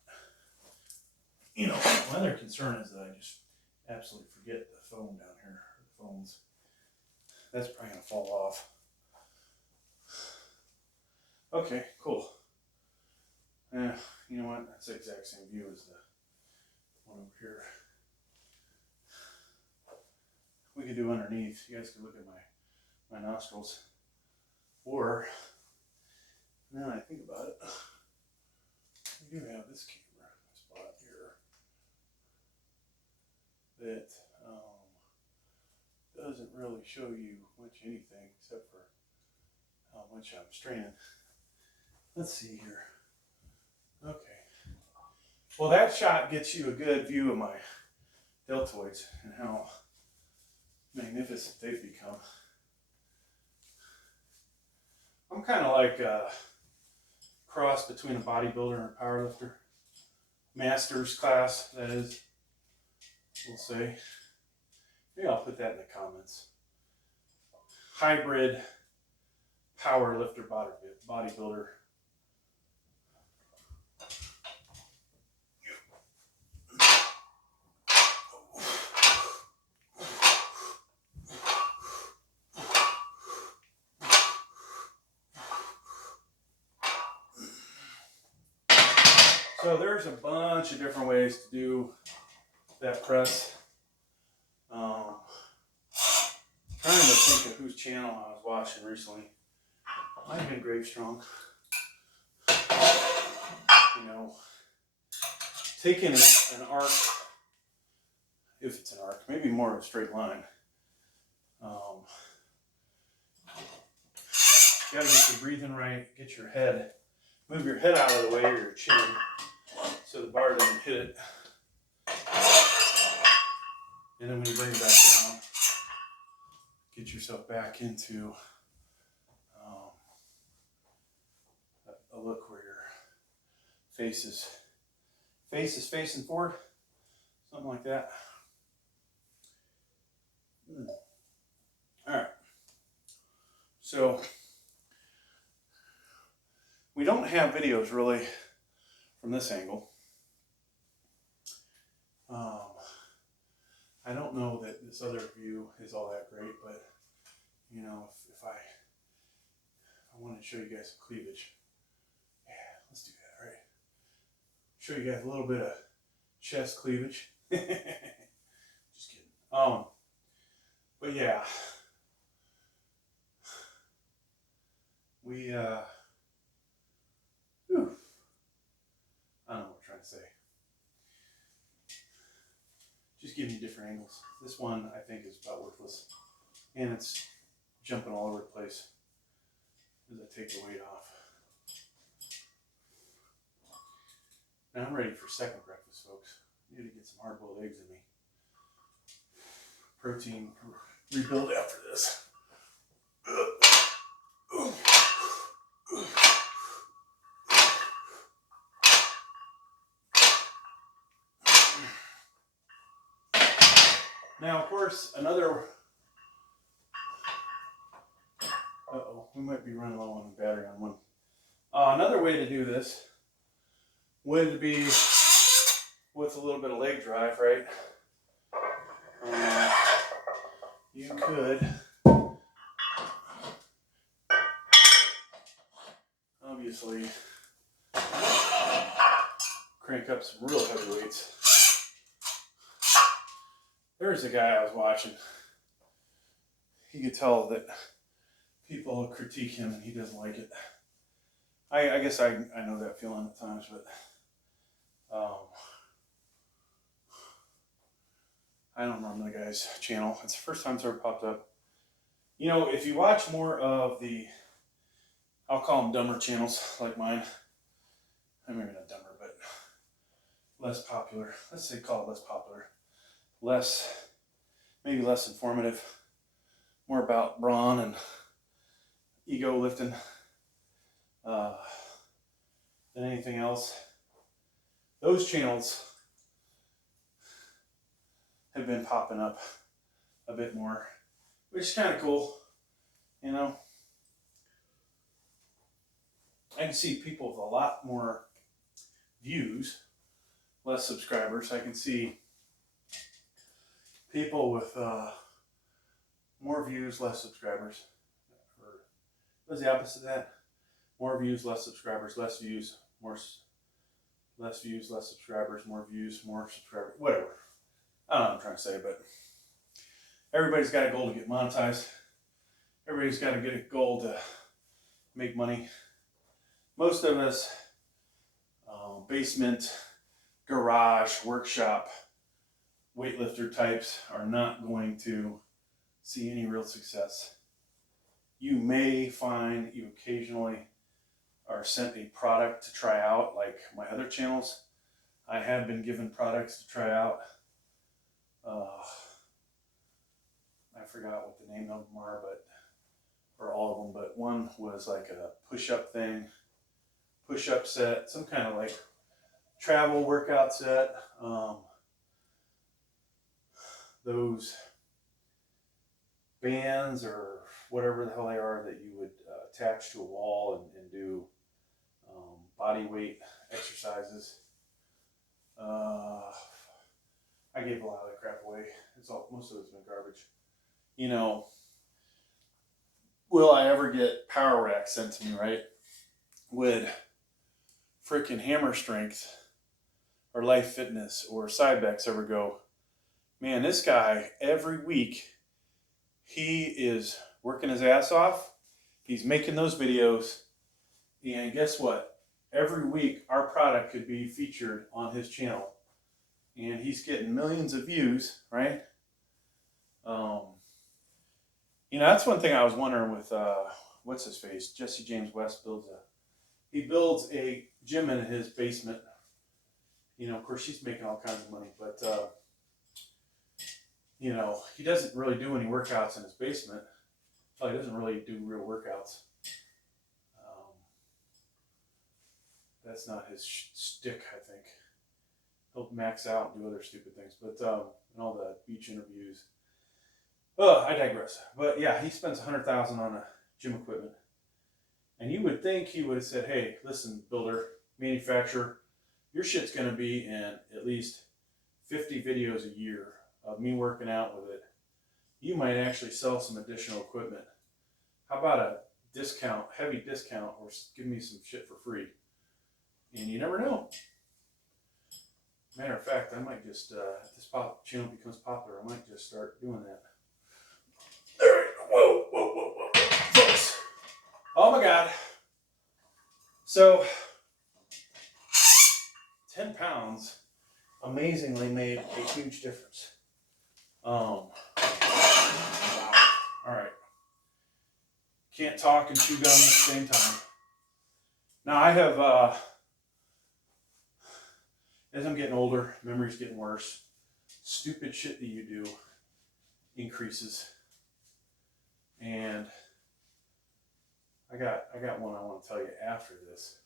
You know, my other concern is that I just absolutely forget the foam down here. The foams. That's probably going to fall off. Okay, cool. Yeah, you know what? That's the exact same view as the one over here. We could do underneath. You guys could look at my nostrils. Or, now that I think about it, we do have this camera spot here that doesn't really show you much anything except for how much I'm straining. Let's see here. Okay. Well, that shot gets you a good view of my deltoids and how magnificent they've become. I'm kind of like a cross between a bodybuilder and a powerlifter. Master's class, that is, we'll say. Maybe I'll put that in the comments. Hybrid powerlifter bodybuilder. So there's a bunch of different ways to do that press. Trying to think of whose channel I was watching recently. Might have been Grave Strong. You know, taking an arc, if it's an arc, maybe more of a straight line. You gotta get your breathing right, get your head, move your head out of the way or your chin so the bar doesn't hit it. And then when you bring it back down, get yourself back into a look where your face is facing forward, something like that. All right. So we don't have videos really from this angle. I don't know that this other view is all that great, but you know, if I want to show you guys some cleavage, yeah, let's do that, right? Show you guys a little bit of chest cleavage. Just kidding. But yeah, we I don't know what I'm trying to say. Just giving you different angles. This one I think is about worthless, and it's jumping all over the place as I take the weight off. Now I'm ready for second breakfast, folks. I need to get some hard-boiled eggs in me. Protein rebuild after this. Now, of course, another... we might be running low on the battery on one. Another way to do this would be with a little bit of leg drive, right? You could obviously crank up some real heavy weights. There's a guy I was watching. You could tell that people critique him and he doesn't like it. I guess I know that feeling at times, but I don't remember the guy's channel. It's the first time it's ever popped up. You know, if you watch more of the, I'll call them dumber channels like mine. I mean, not dumber, but less popular. Let's say call it less popular. Maybe less informative. More about brawn and ego lifting than anything else. Those channels have been popping up a bit more, which is kind of cool, you know. I can see people with a lot more views, less subscribers. I can see people with more views, less subscribers. Or what's the opposite of that? More views, less subscribers, less views, less views, less subscribers, more views, more subscribers, whatever. I don't know what I'm trying to say, but everybody's got a goal to get monetized. Everybody's got to get a goal to make money. Most of us, basement, garage, workshop, weightlifter types are not going to see any real success. You may find you occasionally are sent a product to try out, like my other channels. I have been given products to try out. I've forgot what the name of them are, but, or all of them, but one was like a push-up thing, push-up set, some kind of like travel workout set. Those bands or whatever the hell they are that you would attach to a wall and do body weight exercises. I gave a lot of that crap away. Most of it's been garbage. You know, will I ever get power rack sent to me, right? Would freaking Hammer Strength or Life Fitness or Cybex ever go, man, this guy every week, he is working his ass off. He's making those videos. And guess what? Every week, our product could be featured on his channel. And he's getting millions of views, right? You know, that's one thing I was wondering with, what's his face? Jesse James West he builds a gym in his basement. You know, of course, she's making all kinds of money, but, you know, he doesn't really do any workouts in his basement. Well, he doesn't really do real workouts. That's not his stick, I think. He'll max out and do other stupid things, but and all the beach interviews. Oh, I digress. But yeah, he spends $100,000 on gym equipment, and you would think he would have said, "Hey, listen, builder, manufacturer, your shit's going to be in at least 50 videos a year of me working out with it. You might actually sell some additional equipment. How about a discount, heavy discount, or give me some shit for free?" And you never know. Matter of fact, I might just, if this channel becomes popular, I might just start doing that. All right, whoa. Folks, oh my God. So, 10 pounds amazingly made a huge difference. Wow. All right. Can't talk and chew gum at the same time. Now I have, as I'm getting older, memory's getting worse. Stupid shit that you do increases. And I got one I want to tell you after this.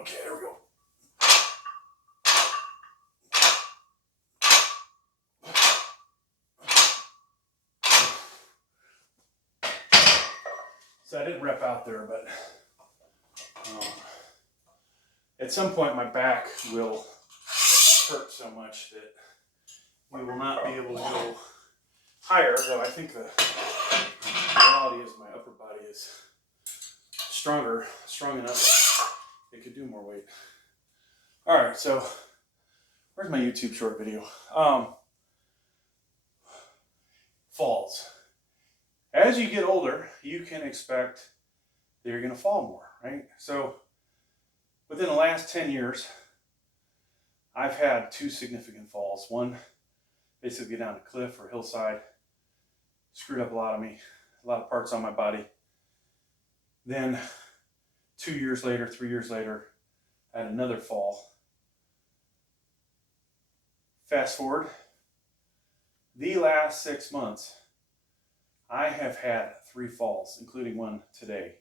Okay, here we go. So I didn't rep out there, but at some point my back will hurt so much that we will not be able to go higher, though I think the reality is my upper body is strong enough it could do more weight. All right, so where's my YouTube short video? Falls. As you get older, you can expect that you're going to fall more, right? So within the last 10 years, I've had 2 significant falls. One, basically down a cliff or hillside, screwed up a lot of parts on my body. Then 2 years later, 3 years later, I had another fall. Fast forward, the last 6 months, I have had 3 falls, including one today.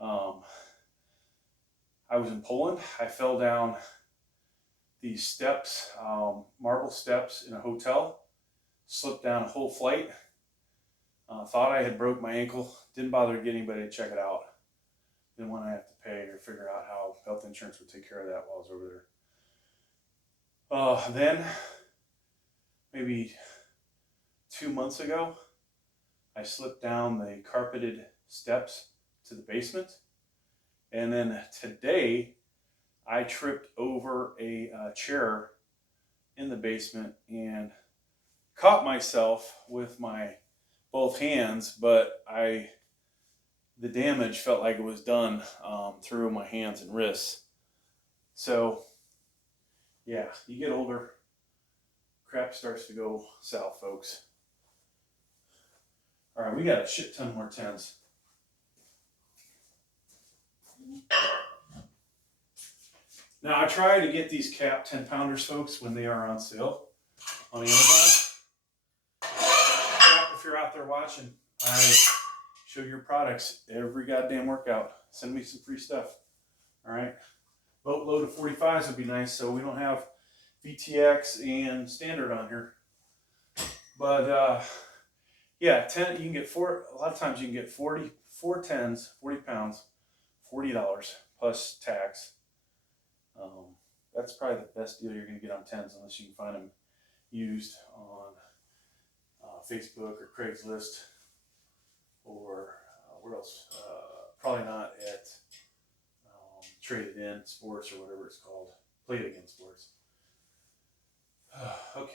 I was in Poland. I fell down these steps, marble steps in a hotel, slipped down a whole flight, thought I had broke my ankle, didn't bother to get anybody to check it out. Didn't want to have to pay or figure out how health insurance would take care of that while I was over there. Then, maybe 2 months ago, I slipped down the carpeted steps to the basement. And then today, I tripped over a chair in the basement and caught myself with my both hands, but the damage felt like it was done through my hands and wrists. So, yeah, you get older, crap starts to go south, folks. All right, we got a shit ton more 10s. Now, I try to get these cap 10 pounders, folks, when they are on sale on Amazon. out there watching, I show your products every goddamn workout. Send me some free stuff. All right. Boatload of 45s would be nice, so we don't have VTX and standard on here. But yeah, 10. You can get four. A lot of times you can get 4 10s, 40 pounds, $40 plus tax. That's probably the best deal you're going to get on 10s, unless you can find them used on Facebook or Craigslist, or where else? Probably not at Traded In Sports or whatever it's called. Play It Again Sports. Okay.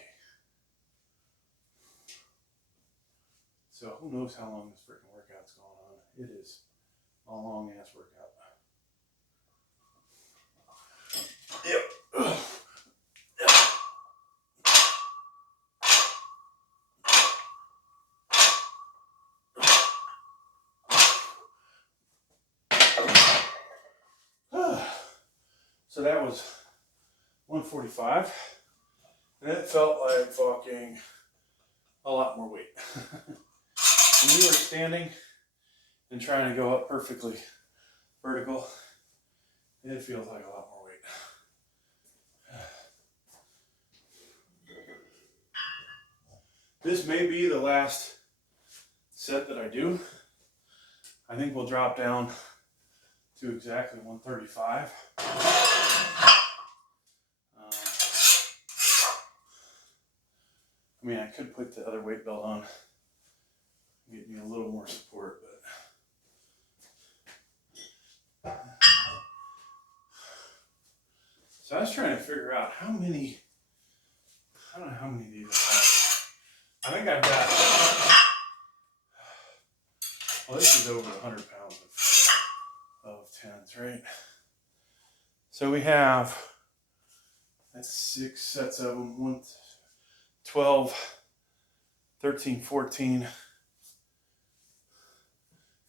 So who knows how long this freaking workout's going on? It is a long ass workout. Yep. So that was 145, and it felt like fucking a lot more weight. When you are standing and trying to go up perfectly vertical, it feels like a lot more weight. This may be the last set that I do. I think we'll drop down to exactly 135. I mean, I could put the other weight belt on, get me a little more support, but. So I was trying to figure out how many, I don't know how many of these I have. I think I've got, well, this is over 100 pounds of 10s, right? So we have, that's 6 sets of them, 1, 12, 13, 14,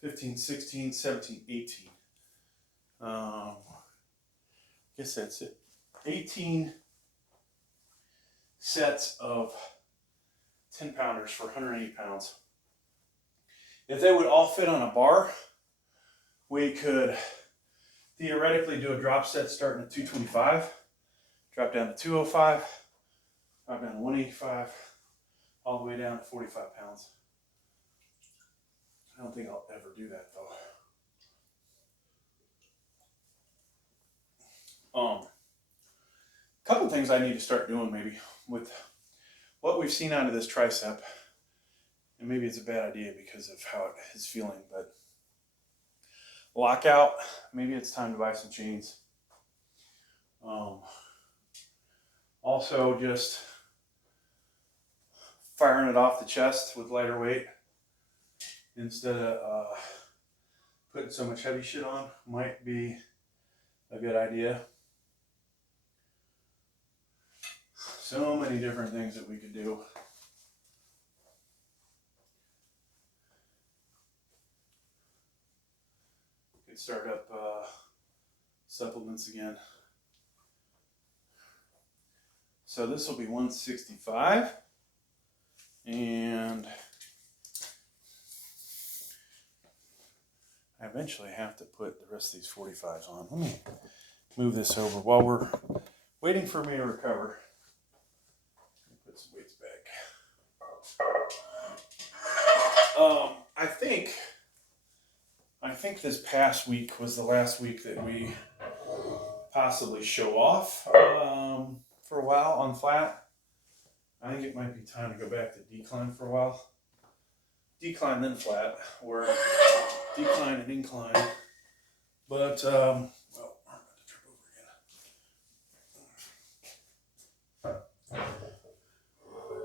15, 16, 17, 18. I guess that's it. 18 sets of 10 pounders for 180 pounds. If they would all fit on a bar, we could theoretically do a drop set starting at 225, drop down to 205, drop down to 185, all the way down to 45 pounds. I don't think I'll ever do that though. A couple things I need to start doing maybe with what we've seen out of this tricep, and maybe it's a bad idea because of how it is feeling, but lockout, maybe it's time to buy some chains. Also just firing it off the chest with lighter weight instead of putting so much heavy shit on might be a good idea. So many different things that we could do. Could start up supplements again. So this will be 165, and I eventually have to put the rest of these 45s on. Let me move this over while we're waiting for me to recover. Put some weights back. I think this past week was the last week that we possibly show off for a while on flat. I think it might be time to go back to decline for a while. Decline then flat, or decline and incline. But well, I'm about to trip over again.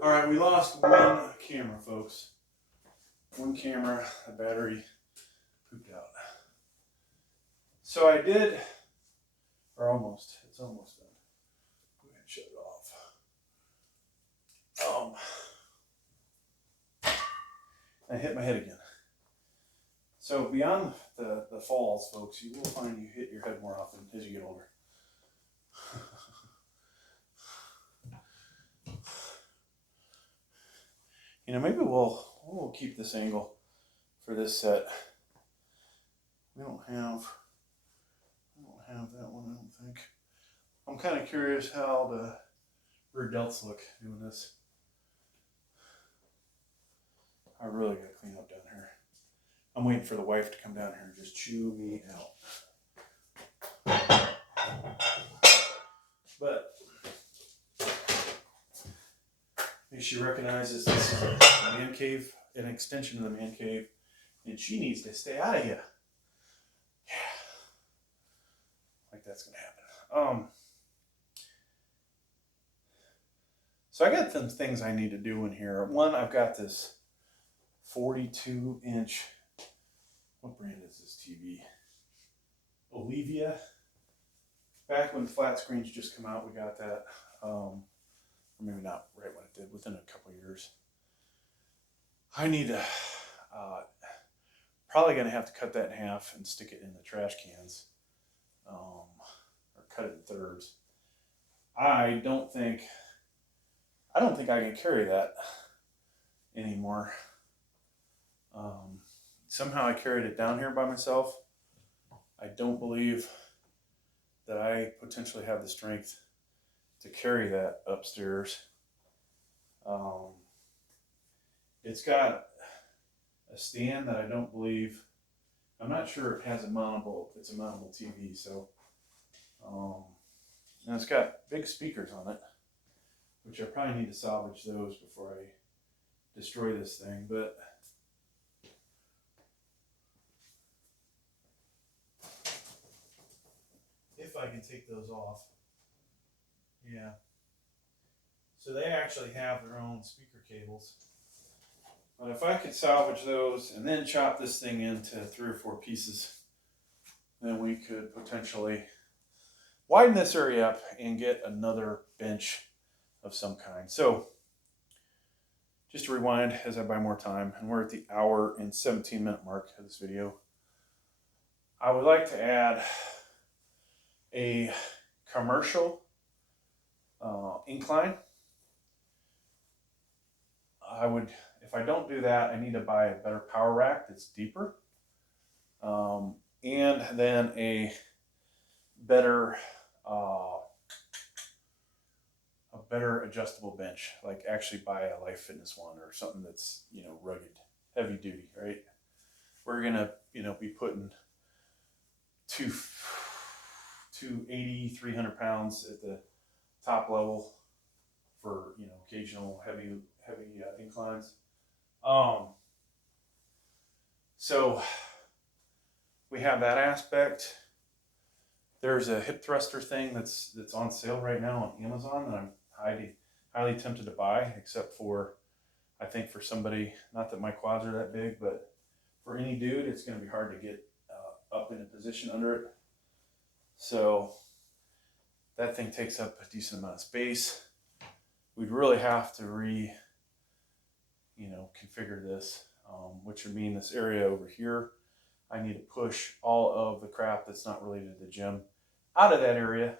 All right, we lost one camera, folks. One camera, the battery pooped out. So I did, or almost, it's almost done. Go ahead and shut it off. I hit my head again. So beyond the falls, folks, you will find you hit your head more often as you get older. You know, maybe we'll we'll keep this angle for this set. We don't have that one, I don't think. I'm kind of curious how the rear delts look doing this. I really gotta clean up down here. I'm waiting for the wife to come down here and just chew me out. But she recognizes this is a man cave, an extension of the man cave, and she needs to stay out of here. Yeah, like that's gonna happen. So I got some things I need to do in here. One, I've got this 42-inch. What brand is this TV? EVGA. Back when flat screens just come out, we got that. Or maybe not right when it did, within a couple of years. I need to, probably gonna have to cut that in half and stick it in the trash cans, or cut it in thirds. I don't think I can carry that anymore. Somehow I carried it down here by myself. I don't believe that I potentially have the strength to carry that upstairs. It's got a stand that I don't believe, I'm not sure it has a mountable, it's a mountable TV, so, and it's got big speakers on it, which I probably need to salvage those before I destroy this thing, but if I can take those off. Yeah. So they actually have their own speaker cables. But if I could salvage those and then chop this thing into 3 or 4 pieces, then we could potentially widen this area up and get another bench of some kind. So just to rewind as I buy more time, and we're at the hour and 17-minute mark of this video, I would like to add a commercial incline. If I don't do that, I need to buy a better power rack that's deeper, and then a better adjustable bench, like actually buy a Life Fitness one or something that's, you know, rugged, heavy duty, right? We're gonna, you know, be putting 280, 300 pounds at the top level for, you know, occasional heavy inclines. So we have that aspect. There's a hip thruster thing that's on sale right now on Amazon that I'm highly tempted to buy, except for, I think for somebody, not that my quads are that big, but for any dude, it's going to be hard to get up in a position under it. So that thing takes up a decent amount of space. We'd really have to configure this, which would mean this area over here, I need to push all of the crap that's not related to the gym out of that area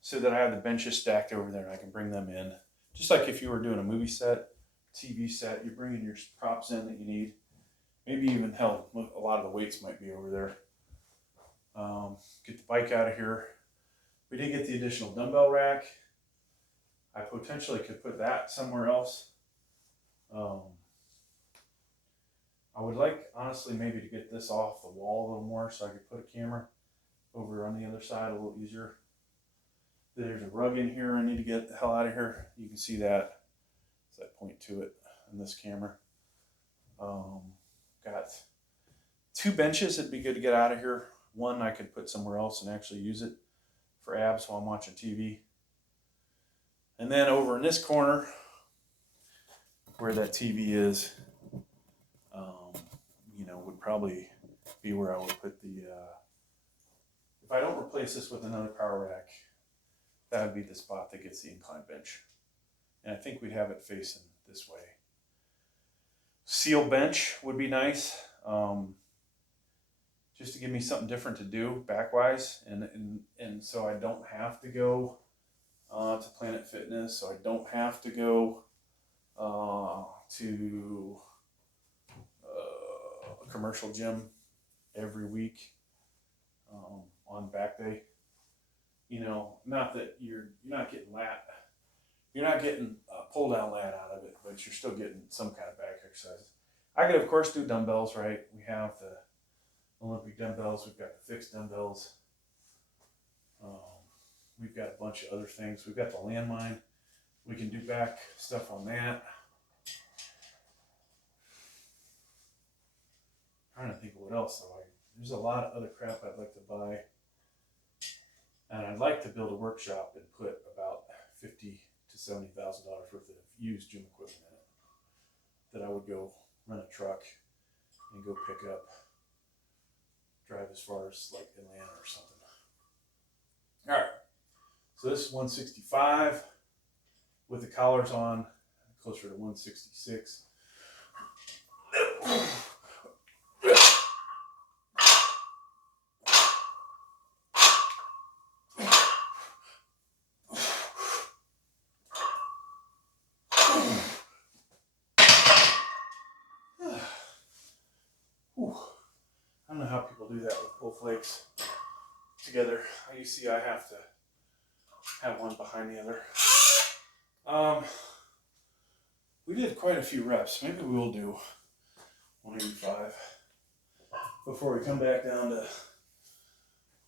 so that I have the benches stacked over there and I can bring them in. Just like if you were doing a movie set, TV set, you're bringing your props in that you need. Maybe even, hell, a lot of the weights might be over there. Get the bike out of here. We did get the additional dumbbell rack. I potentially could put that somewhere else. I would like, honestly, maybe to get this off the wall a little more so I could put a camera over on the other side a little easier. There's a rug in here I need to get the hell out of here. You can see that as I point to it in this camera. Got 2 benches that'd be good to get out of here. One I could put somewhere else and actually use it for abs while I'm watching TV. And then over in this corner, where that TV is, would probably be where I would put the, if I don't replace this with another power rack, that would be the spot that gets the incline bench. And I think we'd have it facing this way. Seal bench would be nice, just to give me something different to do back-wise, and so I don't have to go to Planet Fitness, so I don't have to go to commercial gym every week on back day. You know, not that you're not getting you're not getting a pull down lat out of it, but you're still getting some kind of back exercise. I could of course do dumbbells, right? We have the Olympic dumbbells, we've got the fixed dumbbells. We've got a bunch of other things. We've got the landmine. We can do back stuff on that. I'm trying to think of what else though. There's a lot of other crap I'd like to buy. And I'd like to build a workshop and put about $50,000 to $70,000 worth of used gym equipment in it. That I would go rent a truck and go pick up, drive as far as like Atlanta or something. All right, so this is 165 with the collars on, closer to 166. I don't know how people do that with both legs together. You see, I have to have one behind the other. We did quite a few reps. Maybe we will do 185 before we come back down to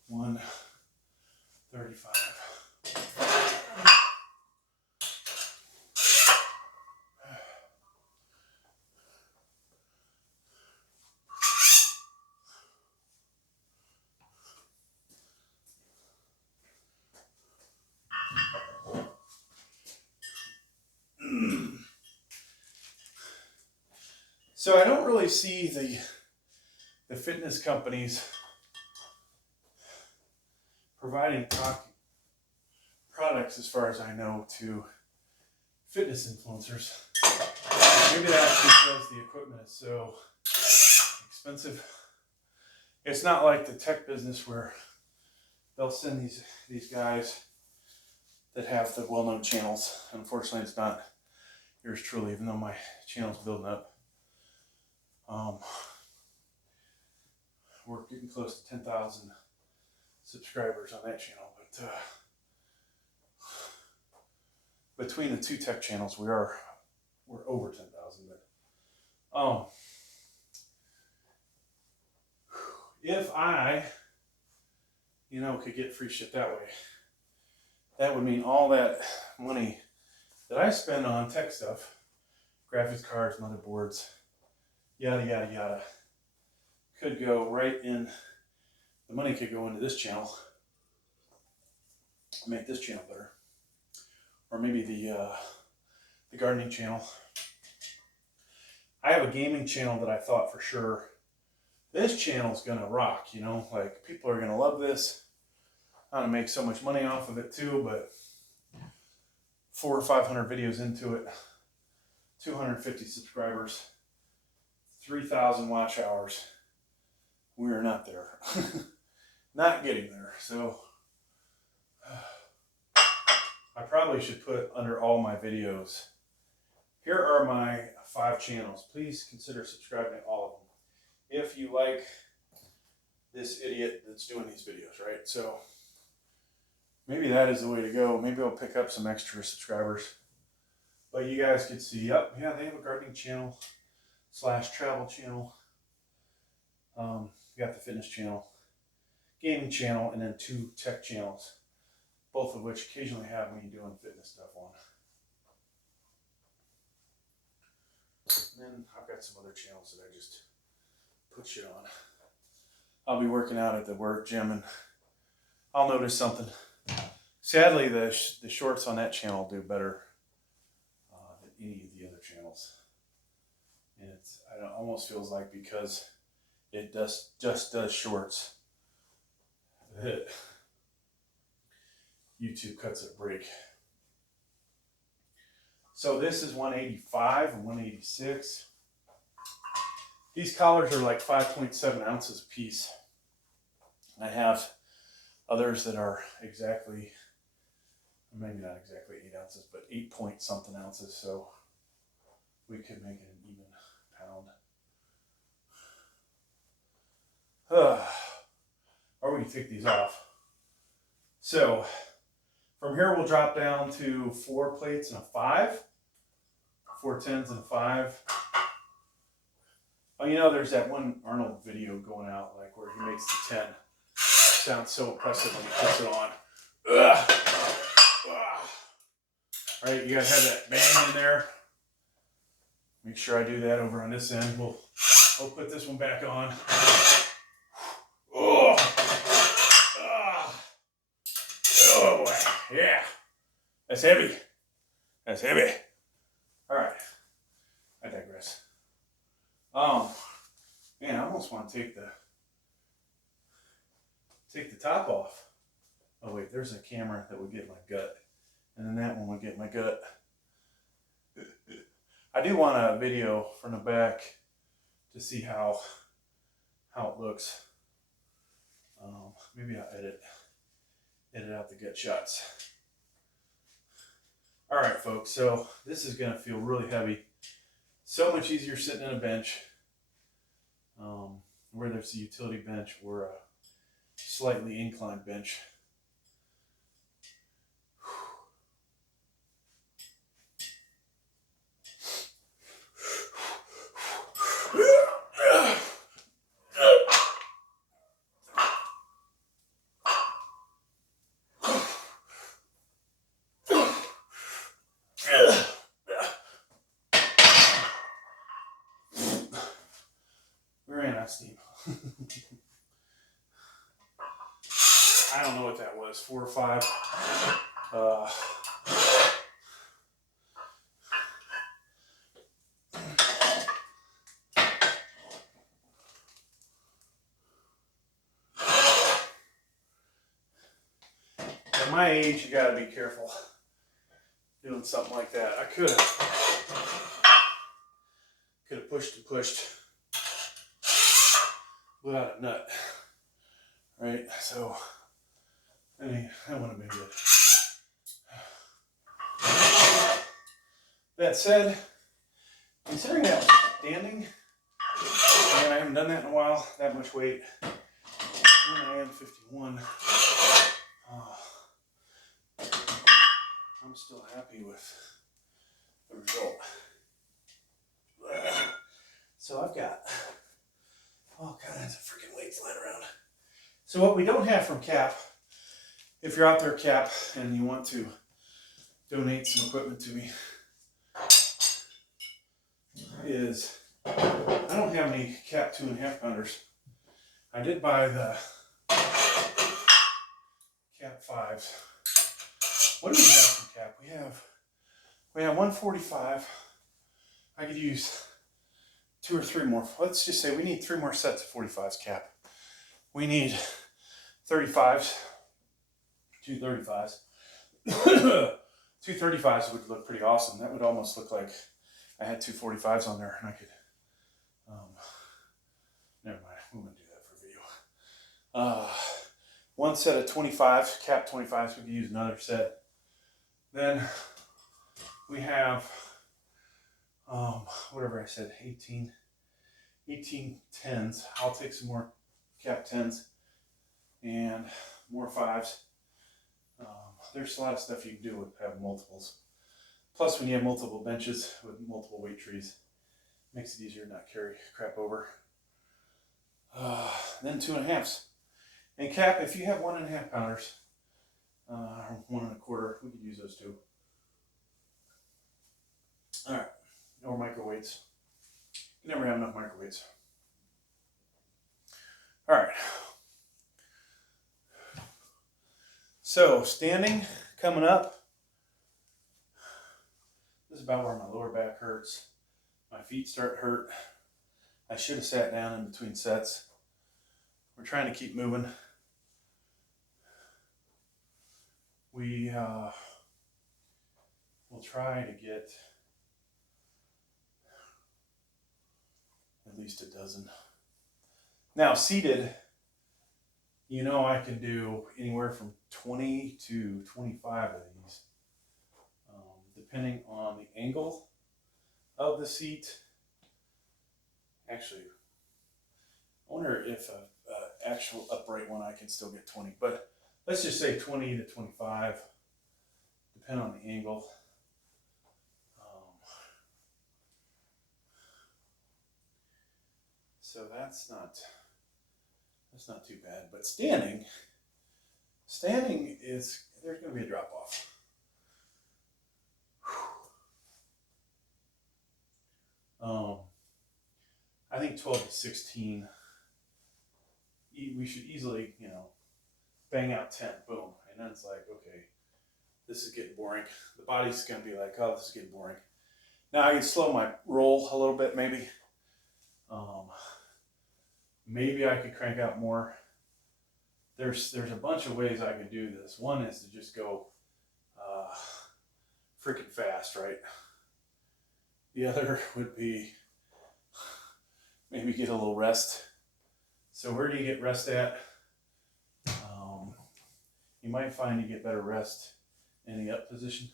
135. So I don't really see the fitness companies providing products, as far as I know, to fitness influencers. Maybe that's because the equipment is so expensive. It's not like the tech business where they'll send these guys that have the well-known channels. Unfortunately, it's not yours truly, even though my channel's building up. We're getting close to 10,000 subscribers on that channel, but between the two tech channels, we're over 10,000. But if I, could get free shit that way, that would mean all that money that I spend on tech stuff, graphics cards, motherboards, yada, yada, yada, could go right in, the money could go into this channel, make this channel better. Or maybe the gardening channel. I have a gaming channel that I thought for sure, this channel's gonna rock, like people are gonna love this. I'm gonna make so much money off of it too, but 400 or 500 videos into it, 250 subscribers, 3,000 watch hours. We are not there. Not getting there. So I probably should put under all my videos, here are my 5 channels. Please consider subscribing to all of them if you like this idiot that's doing these videos, right? So maybe that is the way to go. Maybe I'll pick up some extra subscribers. But you guys can see, yep, yeah, they have a gardening channel / travel channel. We got the fitness channel, gaming channel, and then 2 tech channels, both of which occasionally have me doing fitness stuff on. And then I've got some other channels that I just put shit on. I'll be working out at the work gym and I'll notice something. Sadly, the shorts on that channel do better than any of the other channels. And it almost feels like because it just does shorts, that YouTube cuts a break. So this is 185 and 186. These collars are like 5.7 ounces a piece. I have others that are exactly, maybe not exactly 8 ounces, but 8 point something ounces. So we could make it an even pound. take these off. So from here we'll drop down to 4 plates and a 5. 4 10s and a 5. Oh, you know, there's that one Arnold video going out, like where he makes the 10. Sounds so impressive when he puts it on. Ugh. Ugh. All right, you guys have that bang in there. Make sure I do that over on this end. We'll put this one back on. Oh, oh boy, yeah. That's heavy. That's heavy. All right, I digress. Man, I almost want to take the top off. Oh wait, there's a camera that would get my gut, and then that one would get my gut. I do want a video from the back to see how it looks. Maybe I'll edit out the gut shots. All right, folks. So this is gonna feel really heavy. So much easier sitting on a bench, whether it's a utility bench or a slightly inclined bench. Steam. I don't know what that was, 4 or 5. At my age, you gotta be careful doing something like that. I could have pushed and pushed without a nut, right? So, I mean, that wouldn't have been good. That said, considering that standing, and I haven't done that in a while, that much weight, and I am 51, I'm still happy with the result. So I've got all kinds of freaking weights lying around. So what we don't have from Cap, if you're out there, Cap, and you want to donate some equipment to me, is I don't have any Cap 2.5 pounders. I did buy the Cap 5s. What do we have from Cap? We have 145. I could use 2 or 3 more. Let's just say we need 3 more sets of 45s, Cap. We need 35s, 2 35s. 2 35s would look pretty awesome. That would almost look like I had 2 45s on there, and I could, never mind, we wouldn't do that for a video. 1 set of 25s, Cap 25s, we could use another set. Then we have, whatever I said, 18 10s. I'll take some more Cap 10s and more 5s. There's a lot of stuff you can do with having multiples. Plus, when you have multiple benches with multiple weight trees, it makes it easier to not carry crap over. Then 2.5s. And Cap, if you have 1.5 pounders, or 1.25, we could use those too. All right, or microweights. You never have enough microweights. All right. So standing, coming up. This is about where my lower back hurts. My feet start to hurt. I should have sat down in between sets. We're trying to keep moving. We will try to get at least a dozen. Now seated, you know, I can do anywhere from 20 to 25 of these, depending on the angle of the seat. Actually, I wonder if an actual upright one, I can still get 20. But let's just say 20 to 25, depending on the angle. So that's not too bad. But standing is, there's going to be a drop off. I think 12 to 16. We should easily, you know, bang out 10. Boom, and then it's like, okay, this is getting boring. The body's going to be like, oh, this is getting boring. Now I can slow my roll a little bit, maybe. Maybe I could crank out more. There's a bunch of ways I can do this. One is to just go freaking fast, right? The other would be maybe get a little rest. So where do you get rest at? You might find you get better rest in the up position.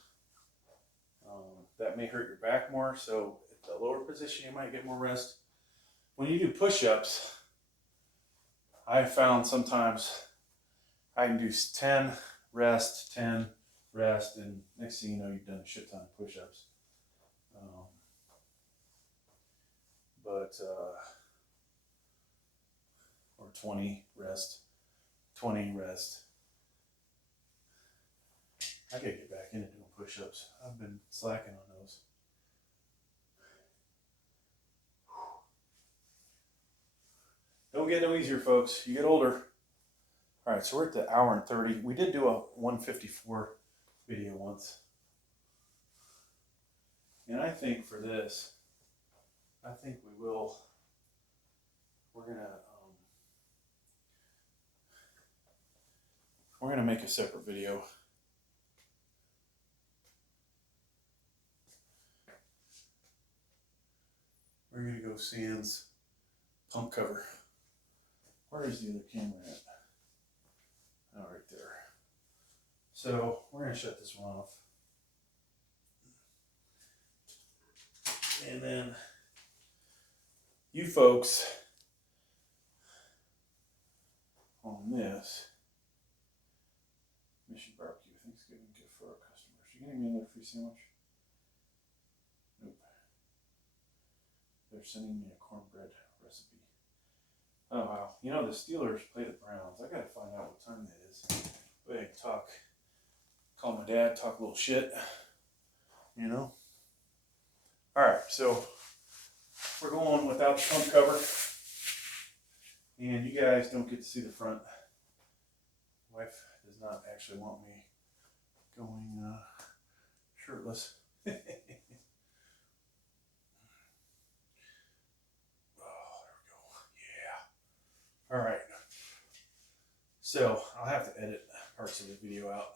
That may hurt your back more, so at the lower position you might get more rest. When you do push-ups, I found sometimes I can do 10, rest, 10, rest, and next thing you know, you've done a shit ton of push-ups. Or 20, rest, 20, rest. I gotta get back into doing push-ups. I've been slacking on those. Don't get no easier, folks. You get older. All right, so we're at the hour and 30. We did do a 154 video once. And I think for this, I think we're gonna make a separate video. We're gonna go sans pump cover. Where is the other camera at? Oh, right there. So we're gonna shut this one off. And then you folks on this Mission Barbecue Thanksgiving gift for our customers. You getting me another free sandwich? Nope. They're sending me a cornbread recipe. Oh wow. You know, the Steelers play the Browns. I gotta find out what time that is. Way I can talk, call my dad, talk a little shit. You know? Alright, so we're going without the pump cover. And you guys don't get to see the front. Wife does not actually want me going shirtless. Oh, there we go. Yeah. All right. So I'll have to edit parts of the video out.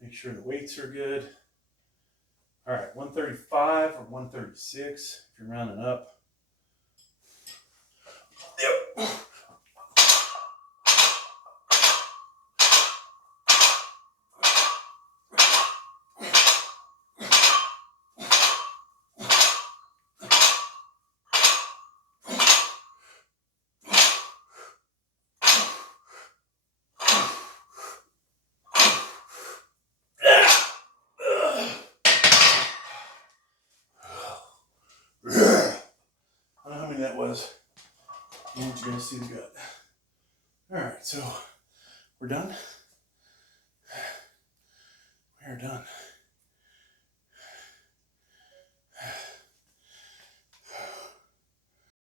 Make sure the weights are good. All right, 135 or 136 if you're rounding up. Yep. I don't know how many that was. I want you guys to see the gut. Alright, so we're done. We are done.